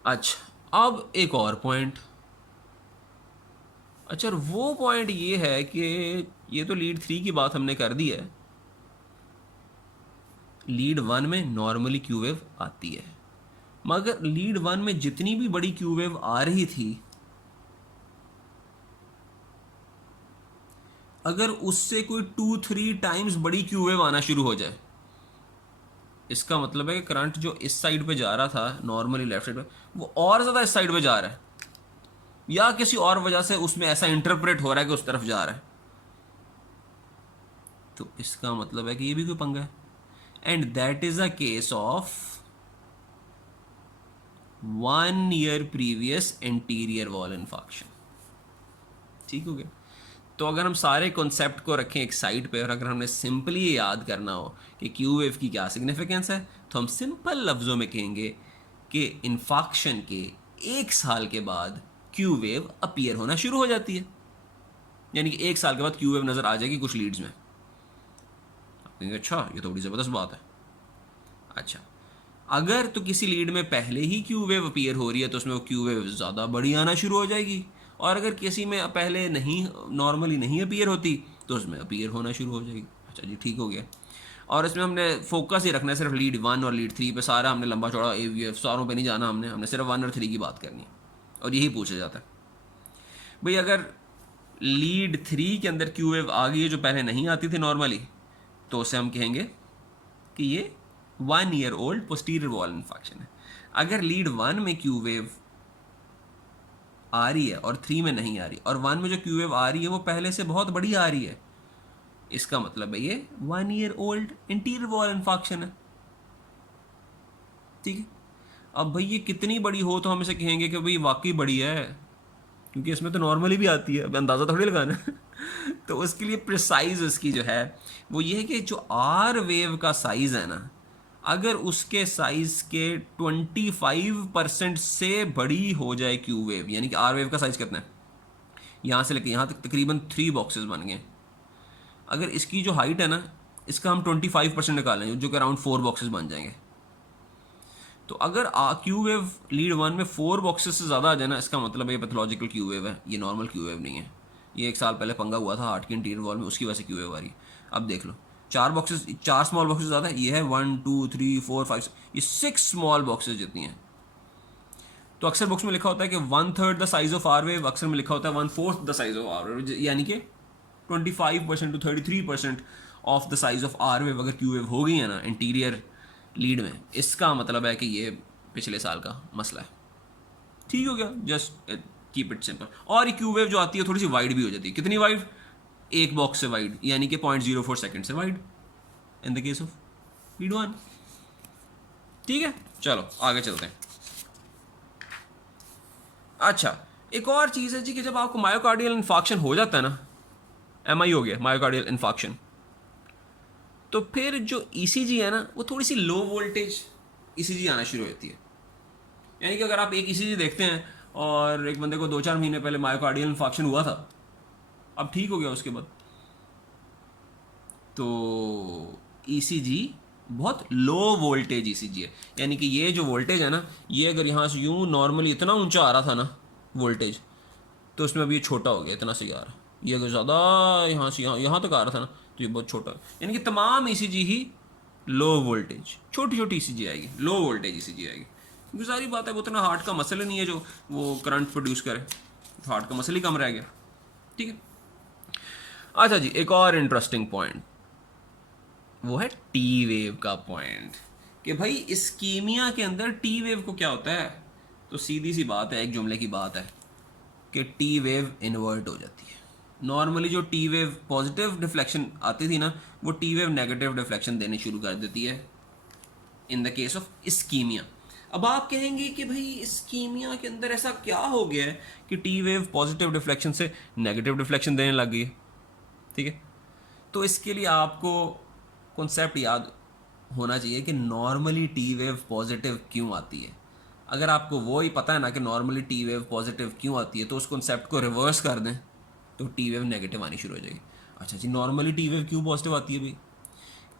अच्छा, अब एक और पॉइंट। अच्छा, वो पॉइंट ये है कि ये तो लीड 3 की बात हमने कर दी है। लीड 1 में नॉर्मली क्यू वेव आती है, मगर लीड 1 में जितनी भी बड़ी क्यू वेव आ रही थी, अगर उससे कोई 2-3 टाइम्स बड़ी क्यू वेव आना शुरू हो जाए, इसका मतलब है कि करंट जो इस साइड पे जा रहा था नॉर्मली लेफ्ट साइड पे, वो और ज़्यादा इस साइड पे जा रहा है, या किसी और वजह से उसमें ऐसा इंटरप्रेट हो रहा है कि उस तरफ जा रहा है। तो इसका मतलब है कि ये भी कोई पंगा है, and that is a case of 1 year previous interior wall infarction. ठीक हो गया? तो अगर हम सारे कॉन्सेप्ट को रखें एक साइड पे, और अगर हमने सिंपली ये याद करना हो कि क्यू वेव की क्या सिग्निफिकेंस है, तो हम सिंपल लफ्ज़ों में कहेंगे कि इन्फाक्शन के 1 साल के बाद क्यू वेव अपीयर होना शुरू हो जाती है। यानी कि 1 साल के बाद क्यू वेव नज़र आ जाएगी कुछ लीड्स में। आप कहेंगे अच्छा, ये तो बड़ी ज़बरदस्त बात है। अच्छा, अगर तो किसी लीड में पहले ही क्यू वेव अपीयर हो रही है, तो उसमें वो क्यू वेव ज़्यादा बड़ी आना शुरू हो जाएगी, और अगर किसी में पहले नहीं, नॉर्मली नहीं अपीयर होती, तो उसमें अपीयर होना शुरू हो जाएगी। अच्छा जी, ठीक हो गया। और इसमें हमने फोकस ही रखना है सिर्फ लीड 1 और लीड 3 पे, सारा हमने लंबा चौड़ा AVF सारों पे नहीं जाना, हमने सिर्फ 1 और 3 की बात करनी है, और यही पूछा जाता है भाई, अगर लीड 3 के अंदर क्यू वेव आ गई है जो पहले नहीं आती थी नॉर्मली, तो उसे हम कहेंगे कि ये 1 year old posterior wall infection है। अगर लीड 1 में क्यू वेव आ रही है और 3 में नहीं आ रही, और 1 में जो क्यू वेव आ रही है वो पहले से बहुत बड़ी आ रही है, इसका मतलब है ये 1 year old interior wall infection है। ठीक है? अब भाई ये कितनी बड़ी हो तो हम इसे कहेंगे कि भाई वाकई बड़ी है, क्योंकि इसमें तो नॉर्मली भी आती है, अब अंदाज़ा थोड़ी लगाना है। तो उसके लिए प्रिसाइज उसकी जो है वो ये है कि जो आर वेव का साइज़ है ना, अगर उसके साइज़ के 25% से बड़ी हो जाए क्यू वेव, यानी कि आर वेव का साइज़ कितना है, यहाँ से लेकर यहाँ तक तकरीबन 3 बॉक्सेस बन गए। अगर इसकी जो हाइट है ना, इसका हम 25% निकालें, जो कि अराउंड 4 बॉक्सेस बन जाएंगे। तो अगर क्यू वेव लीड 1 में 4 बॉक्सेस से ज़्यादा आ जाए ना, इसका मतलब ये पैथोलॉजिकल क्यू वेव है, ये नॉर्मल क्यू वेव नहीं है। ये 1 साल पहले पंगा हुआ था हार्ट के इंटीरियर वॉल में, उसकी वजह से क्यू वेव आ रही है। अब देख लो, 4 स्मॉल बॉक्सेस ज़्यादा है, ये है 1 2 3 4 5, ये 6 स्मॉल बॉक्सेस जितनी हैं। तो अक्सर बुक्स में लिखा होता है कि 1/3 the size of R wave, अक्सर में लिखा होता है 1/4 the size of R wave, यानी कि 25% to 33% of the size of R wave अगर क्यू वेव हो गई है ना इंटीरियर लीड में, इसका मतलब है कि ये पिछले साल का मसला है। ठीक हो गया? Just keep it simple. और ये क्यू वेव जो आती है थोड़ी सी वाइड भी हो जाती है। कितनी वाइड? 1 बॉक्स से वाइड, यानी कि 0.04 सेकेंड से wide in the case of lead 1। ठीक है, चलो आगे चलते हैं। अच्छा, एक और चीज़ है जी कि जब आपको मायोकार्डियल इन्फाक्शन हो जाता है ना, MI हो गया मायोकार्डियल इन्फाक्शन, तो फिर जो ECG है ना, वो थोड़ी सी लो वोल्टेज ECG आना शुरू हो जाती है। यानी कि अगर आप एक ECG देखते हैं और एक बंदे को 2-4 महीने पहले मायोकार्डियल इन्फाक्शन हुआ था, अब ठीक हो गया उसके बाद, तो ECG बहुत लो वोल्टेज ECG है। यानी कि ये जो वोल्टेज है ना, ये अगर यहाँ से यूँ नॉर्मली इतना ऊंचा आ रहा था ना वोल्टेज, तो उसमें अभी ये छोटा हो गया, इतना से आ रहा। ये अगर ज़्यादा यहाँ से यहाँ तक आ रहा था ना, तो ये बहुत छोटा। यानी कि तमाम ECG ही लो वोल्टेज, छोटी छोटी ECG आएगी, लो वोल्टेज ECG आएगी, क्योंकि सारी बात है वो इतना हार्ट का मसल नहीं है जो वो करंट प्रोड्यूस करे, तो हार्ट का मसल ही कम रह गया। ठीक है? अच्छा जी, एक और इंटरेस्टिंग पॉइंट, वो है टी वेव का पॉइंट, कि भाई इस्कीमिया के अंदर टी वेव को क्या होता है। तो सीधी सी बात है, एक जुमले की बात है कि टी वेव इन्वर्ट हो जाती है। नॉर्मली जो टी वेव पॉजिटिव डिफ्लेक्शन आती थी ना, वो टी वेव नेगेटिव डिफ्लेक्शन देनी शुरू कर देती है in the case of ischemia. अब आप कहेंगे कि भाई इस्कीमिया के अंदर ऐसा क्या हो गया है कि टी वेव पॉजिटिव डिफ्लेक्शन से नेगेटिव डिफ्लेक्शन देने लग गई है, ठीक है। तो इसके लिए आपको कॉन्सेप्ट याद होना चाहिए कि नॉर्मली टी वेव पॉजिटिव क्यों आती है। अगर आपको वो ही पता है ना कि नॉर्मली टी वेव पॉजिटिव क्यों आती है, तो उस कॉन्सेप्ट को रिवर्स कर दें तो टी वेव नेगेटिव आनी शुरू हो जाएगी। अच्छा जी, नॉर्मली टी वेव क्यों पॉजिटिव आती है भाई?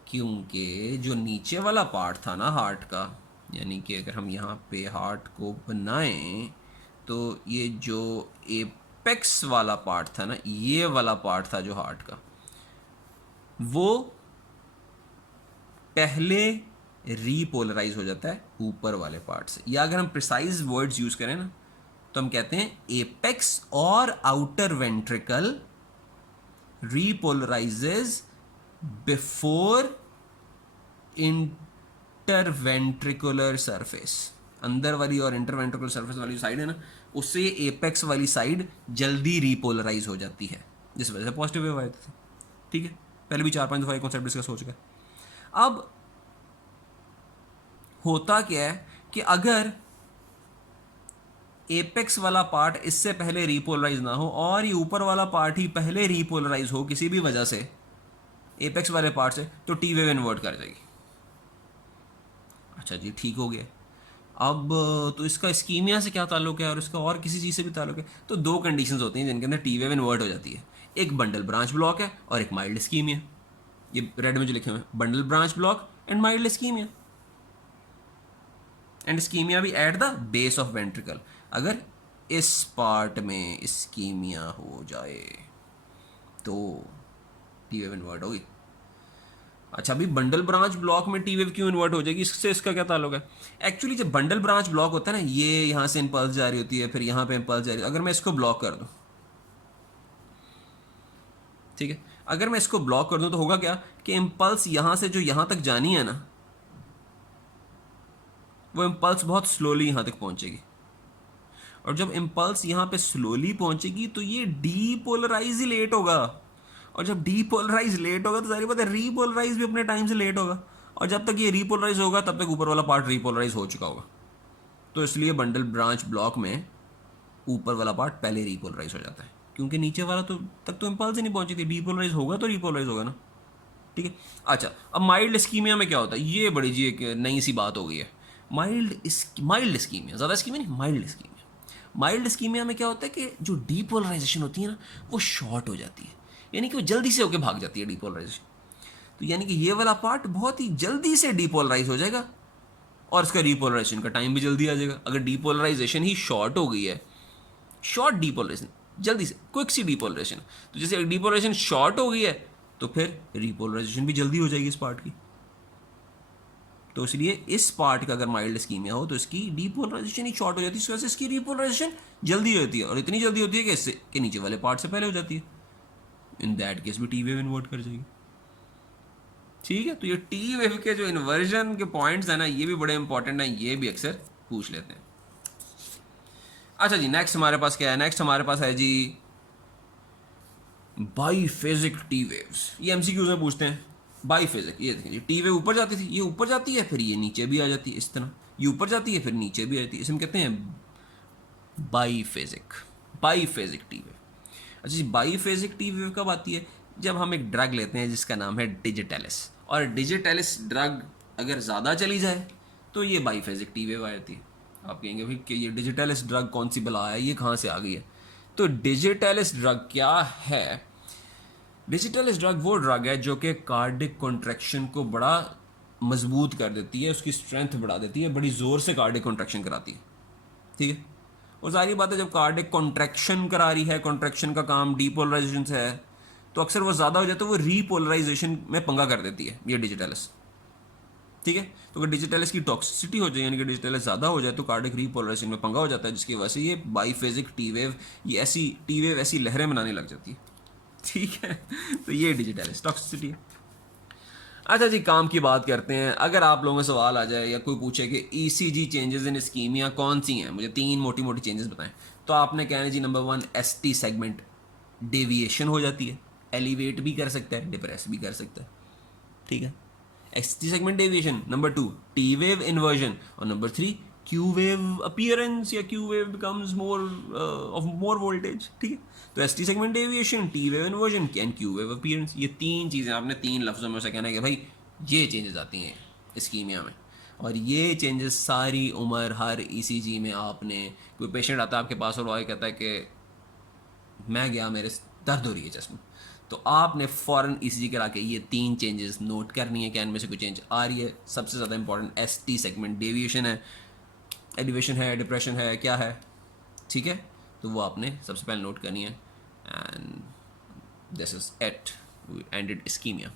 क्योंकि जो नीचे वाला पार्ट था ना हार्ट का, यानी कि अगर हम यहाँ पे हार्ट को बनाएं तो ये जो एपेक्स वाला पार्ट था ना, ये वाला पार्ट था जो हार्ट का, वो पहले रीपोलराइज हो जाता है ऊपर वाले पार्ट से। या अगर हम प्रिसाइज वर्ड्स यूज करें ना, तो हम कहते हैं एपेक्स और outer ventricle repolarises before interventricular surface. अंदर वाली और इंटरवेंट्रिकुलर सरफेस वाली साइड है ना, उससे एपेक्स वाली साइड जल्दी रीपोलराइज हो जाती है, जिस वजह से पॉजिटिव वेव आए थे, ठीक है। पहले भी 4-5 दफा कॉन्सेप्ट डिस्कस हो चुका है। अब होता क्या है कि अगर एपेक्स वाला पार्ट इससे पहले रीपोलराइज ना हो और ये ऊपर वाला पार्ट ही पहले रीपोलराइज हो किसी भी वजह से एपेक्स वाले पार्ट से, तो टी वेव इन्वर्ट कर जाएगी। अच्छा जी, ठीक हो गया। अब तो इसका इस्कीमिया से क्या ताल्लुक है और इसका और किसी चीज़ से भी ताल्लुक है? तो दो कंडीशंस होती हैं जिनके अंदर टी वेव इन्वर्ट हो जाती है। एक बंडल ब्रांच ब्लॉक है और एक माइल्ड इस्कीमिया। ये रेड में जो लिखे हुए हैं, bundle branch block and mild ischaemia. And ischaemia भी at the base of ventricle. अगर इस पार्ट में इस्कीमिया हो जाए तो टी वेव इन्वर्ट होगी। अच्छा, अभी बंडल ब्रांच ब्लॉक में टी वेव क्यों इन्वर्ट हो जाएगी, इससे इसका क्या ताल्लुक है? एक्चुअली जब बंडल ब्रांच ब्लॉक होता है ना, ये यहाँ से इम्पल्स जा रही होती है, फिर यहाँ पे इम्पल्स जा रही है। अगर मैं इसको ब्लॉक कर दूँ, ठीक है, अगर मैं इसको ब्लॉक कर दूँ तो होगा क्या कि इम्पल्स यहाँ से जो यहाँ तक जानी है ना, वो इम्पल्स बहुत स्लोली यहाँ तक पहुँचेगी। और जब इम्पल्स यहाँ पे स्लोली पहुँचेगी तो ये डीपोलराइज ही लेट होगा। और जब डीपोलराइज लेट होगा तो सारी बात है रीपोलराइज भी अपने टाइम से लेट होगा। और जब तक ये रीपोलराइज होगा तब तक ऊपर वाला पार्ट रीपोलराइज हो चुका होगा। तो इसलिए बंडल ब्रांच ब्लॉक में ऊपर वाला पार्ट पहले रीपोलराइज हो जाता है, क्योंकि नीचे वाला तो तक तो इम्पल्स ही नहीं पहुंची थी। डीपोलराइज होगा तो रीपोलराइज होगा ना, ठीक है। अच्छा, अब माइल्ड इस्कीमिया में क्या होता है? ये बड़ी जी एक नई सी बात हो गई है। माइल्ड इस्कीमिया, ज़्यादा इस्कीमिया नहीं, माइल्ड इस्कीमिया। माइल्ड इस्कीमिया में क्या होता है कि जो डीपोलराइजेशन होती है ना, वो शॉर्ट हो जाती है, यानी कि वो जल्दी से होकर भाग जाती है डीपोलराइजेशन। तो यानी कि ये वाला पार्ट बहुत ही जल्दी से डीपोलराइज हो जाएगा और इसका रीपोलराइजेशन का टाइम भी जल्दी आ जाएगा। अगर डीपोलराइजेशन ही शॉर्ट हो गई है, शॉर्ट डीपोलराइजेशन, जल्दी से क्विक सी डीपोलराइजेशन, तो जैसे डीपोलराइजेशन शॉर्ट हो गई है तो फिर रीपोलराइजेशन भी जल्दी हो जाएगी इस पार्ट की। तो इसलिए इस पार्ट का अगर माइल्ड इस्कीमिया हो तो इसकी डीपोलराइजेशन ही शॉर्ट हो जाती है, इस वजह से इसकी रीपोलराइजेशन जल्दी होती है, और इतनी जल्दी होती है कि इससे के नीचे वाले पार्ट से पहले हो जाती है। इन दैट केस भी टी वेव इन्वर्ट कर जाएगी, ठीक है। तो ये टी वेव के जो इन्वर्जन के पॉइंट्स हैं ना, ये भी बड़े इंपॉर्टेंट हैं, ये भी अक्सर पूछ लेते हैं। अच्छा जी, नेक्स्ट हमारे पास क्या है? नेक्स्ट हमारे पास है जी बाईफेजिक टी वेव्स। ये एमसीक्यूज में पूछते हैं। बाईफेजिक, ये देखिए टी वेव ऊपर जाती थी, ये ऊपर जाती है, फिर ये नीचे भी आ जाती है, इस तरह ये ऊपर जाती है फिर नीचे भी आ जाती है, इसे हम कहते हैं बाईफेजिक। Biphasic T wave. अच्छा जी, बाईफेजिक टी वेव कब आती है? जब हम एक ड्रग लेते हैं जिसका नाम है डिजिटेलिस, और डिजिटेलिस ड्रग अगर ज़्यादा चली जाए तो ये बाईफेजिक टी वेव आ जाती है। आप कहेंगे भाई कि ये डिजिटेलिस ड्रग कौन सी बला है, ये कहाँ से आ गई है? तो डिजिटेलिस ड्रग क्या है? डिजिटेलिस ड्रग वो ड्रग है जो कि कार्डिक कॉन्ट्रैक्शन को बड़ा मजबूत कर देती है, उसकी स्ट्रेंथ बढ़ा देती है, बड़ी ज़ोर से कार्डिक कॉन्ट्रैक्शन कराती है, ठीक है। और सारी बात है, जब कार्डिक कॉन्ट्रैक्शन करा रही है, कॉन्ट्रैक्शन का काम डीपोलराइजेशन से है, तो अक्सर वो ज़्यादा हो जाए तो वो रीपोलराइजेशन में पंगा कर देती है ये डिजिटेलिस, ठीक है। तो अगर डिजिटेलिस की टॉक्सिसिटी हो जाए, यानी कि डिजिटेलिस ज़्यादा हो जाए, तो कार्डिक रीपोलराइजेशन में पंगा हो जाता है, जिसकी वजह से ये बाईफेजिक टी वेव, ये ऐसी टी वेव ऐसी लहरें बनाने लग जाती है, ठीक है। तो ये डिजिटेलिस टॉक्सिसिटी है। अच्छा जी, काम की बात करते हैं। अगर आप लोगों में सवाल आ जाए या कोई पूछे कि ईसीजी चेंजेस इन इस्कीमिया कौन सी हैं, मुझे 3 मोटी मोटी चेंजेस बताएं, तो आपने कहना जी नंबर 1, एसटी सेगमेंट डेविएशन हो जाती है। एलिवेट भी कर सकता है, डिप्रेस भी कर सकता है, ठीक है। ST segment deviation, number 2 T wave inversion, और number 3 Q wave appearance या Q wave becomes more of more voltage. ठीक है, तो ST segment deviation, T wave inversion and Q wave appearance, ये तीन चीज़ें आपने तीन लफ्ज़ों में से कहना है कि भाई ये चेंजेस आती हैं इस्कीमिया में, और ये चेंजेस सारी उम्र हर ECG में आपने, कोई पेशेंट आता है आपके पास और वो कहता है कि मैं गया मेरे दर्द हो रही है चेस्ट में, तो आपने फ़ौरन ECG करा के ये तीन चेंजेस नोट करनी है कि इनमें से कोई चेंज आ रही है. सबसे ज़्यादा इंपॉर्टेंट ST सेगमेंट डेविएशन है, एलिवेशन है, डिप्रेशन है, क्या है, ठीक है, तो वो आपने सबसे पहले नोट करनी है. And this is at, we ended ischemia.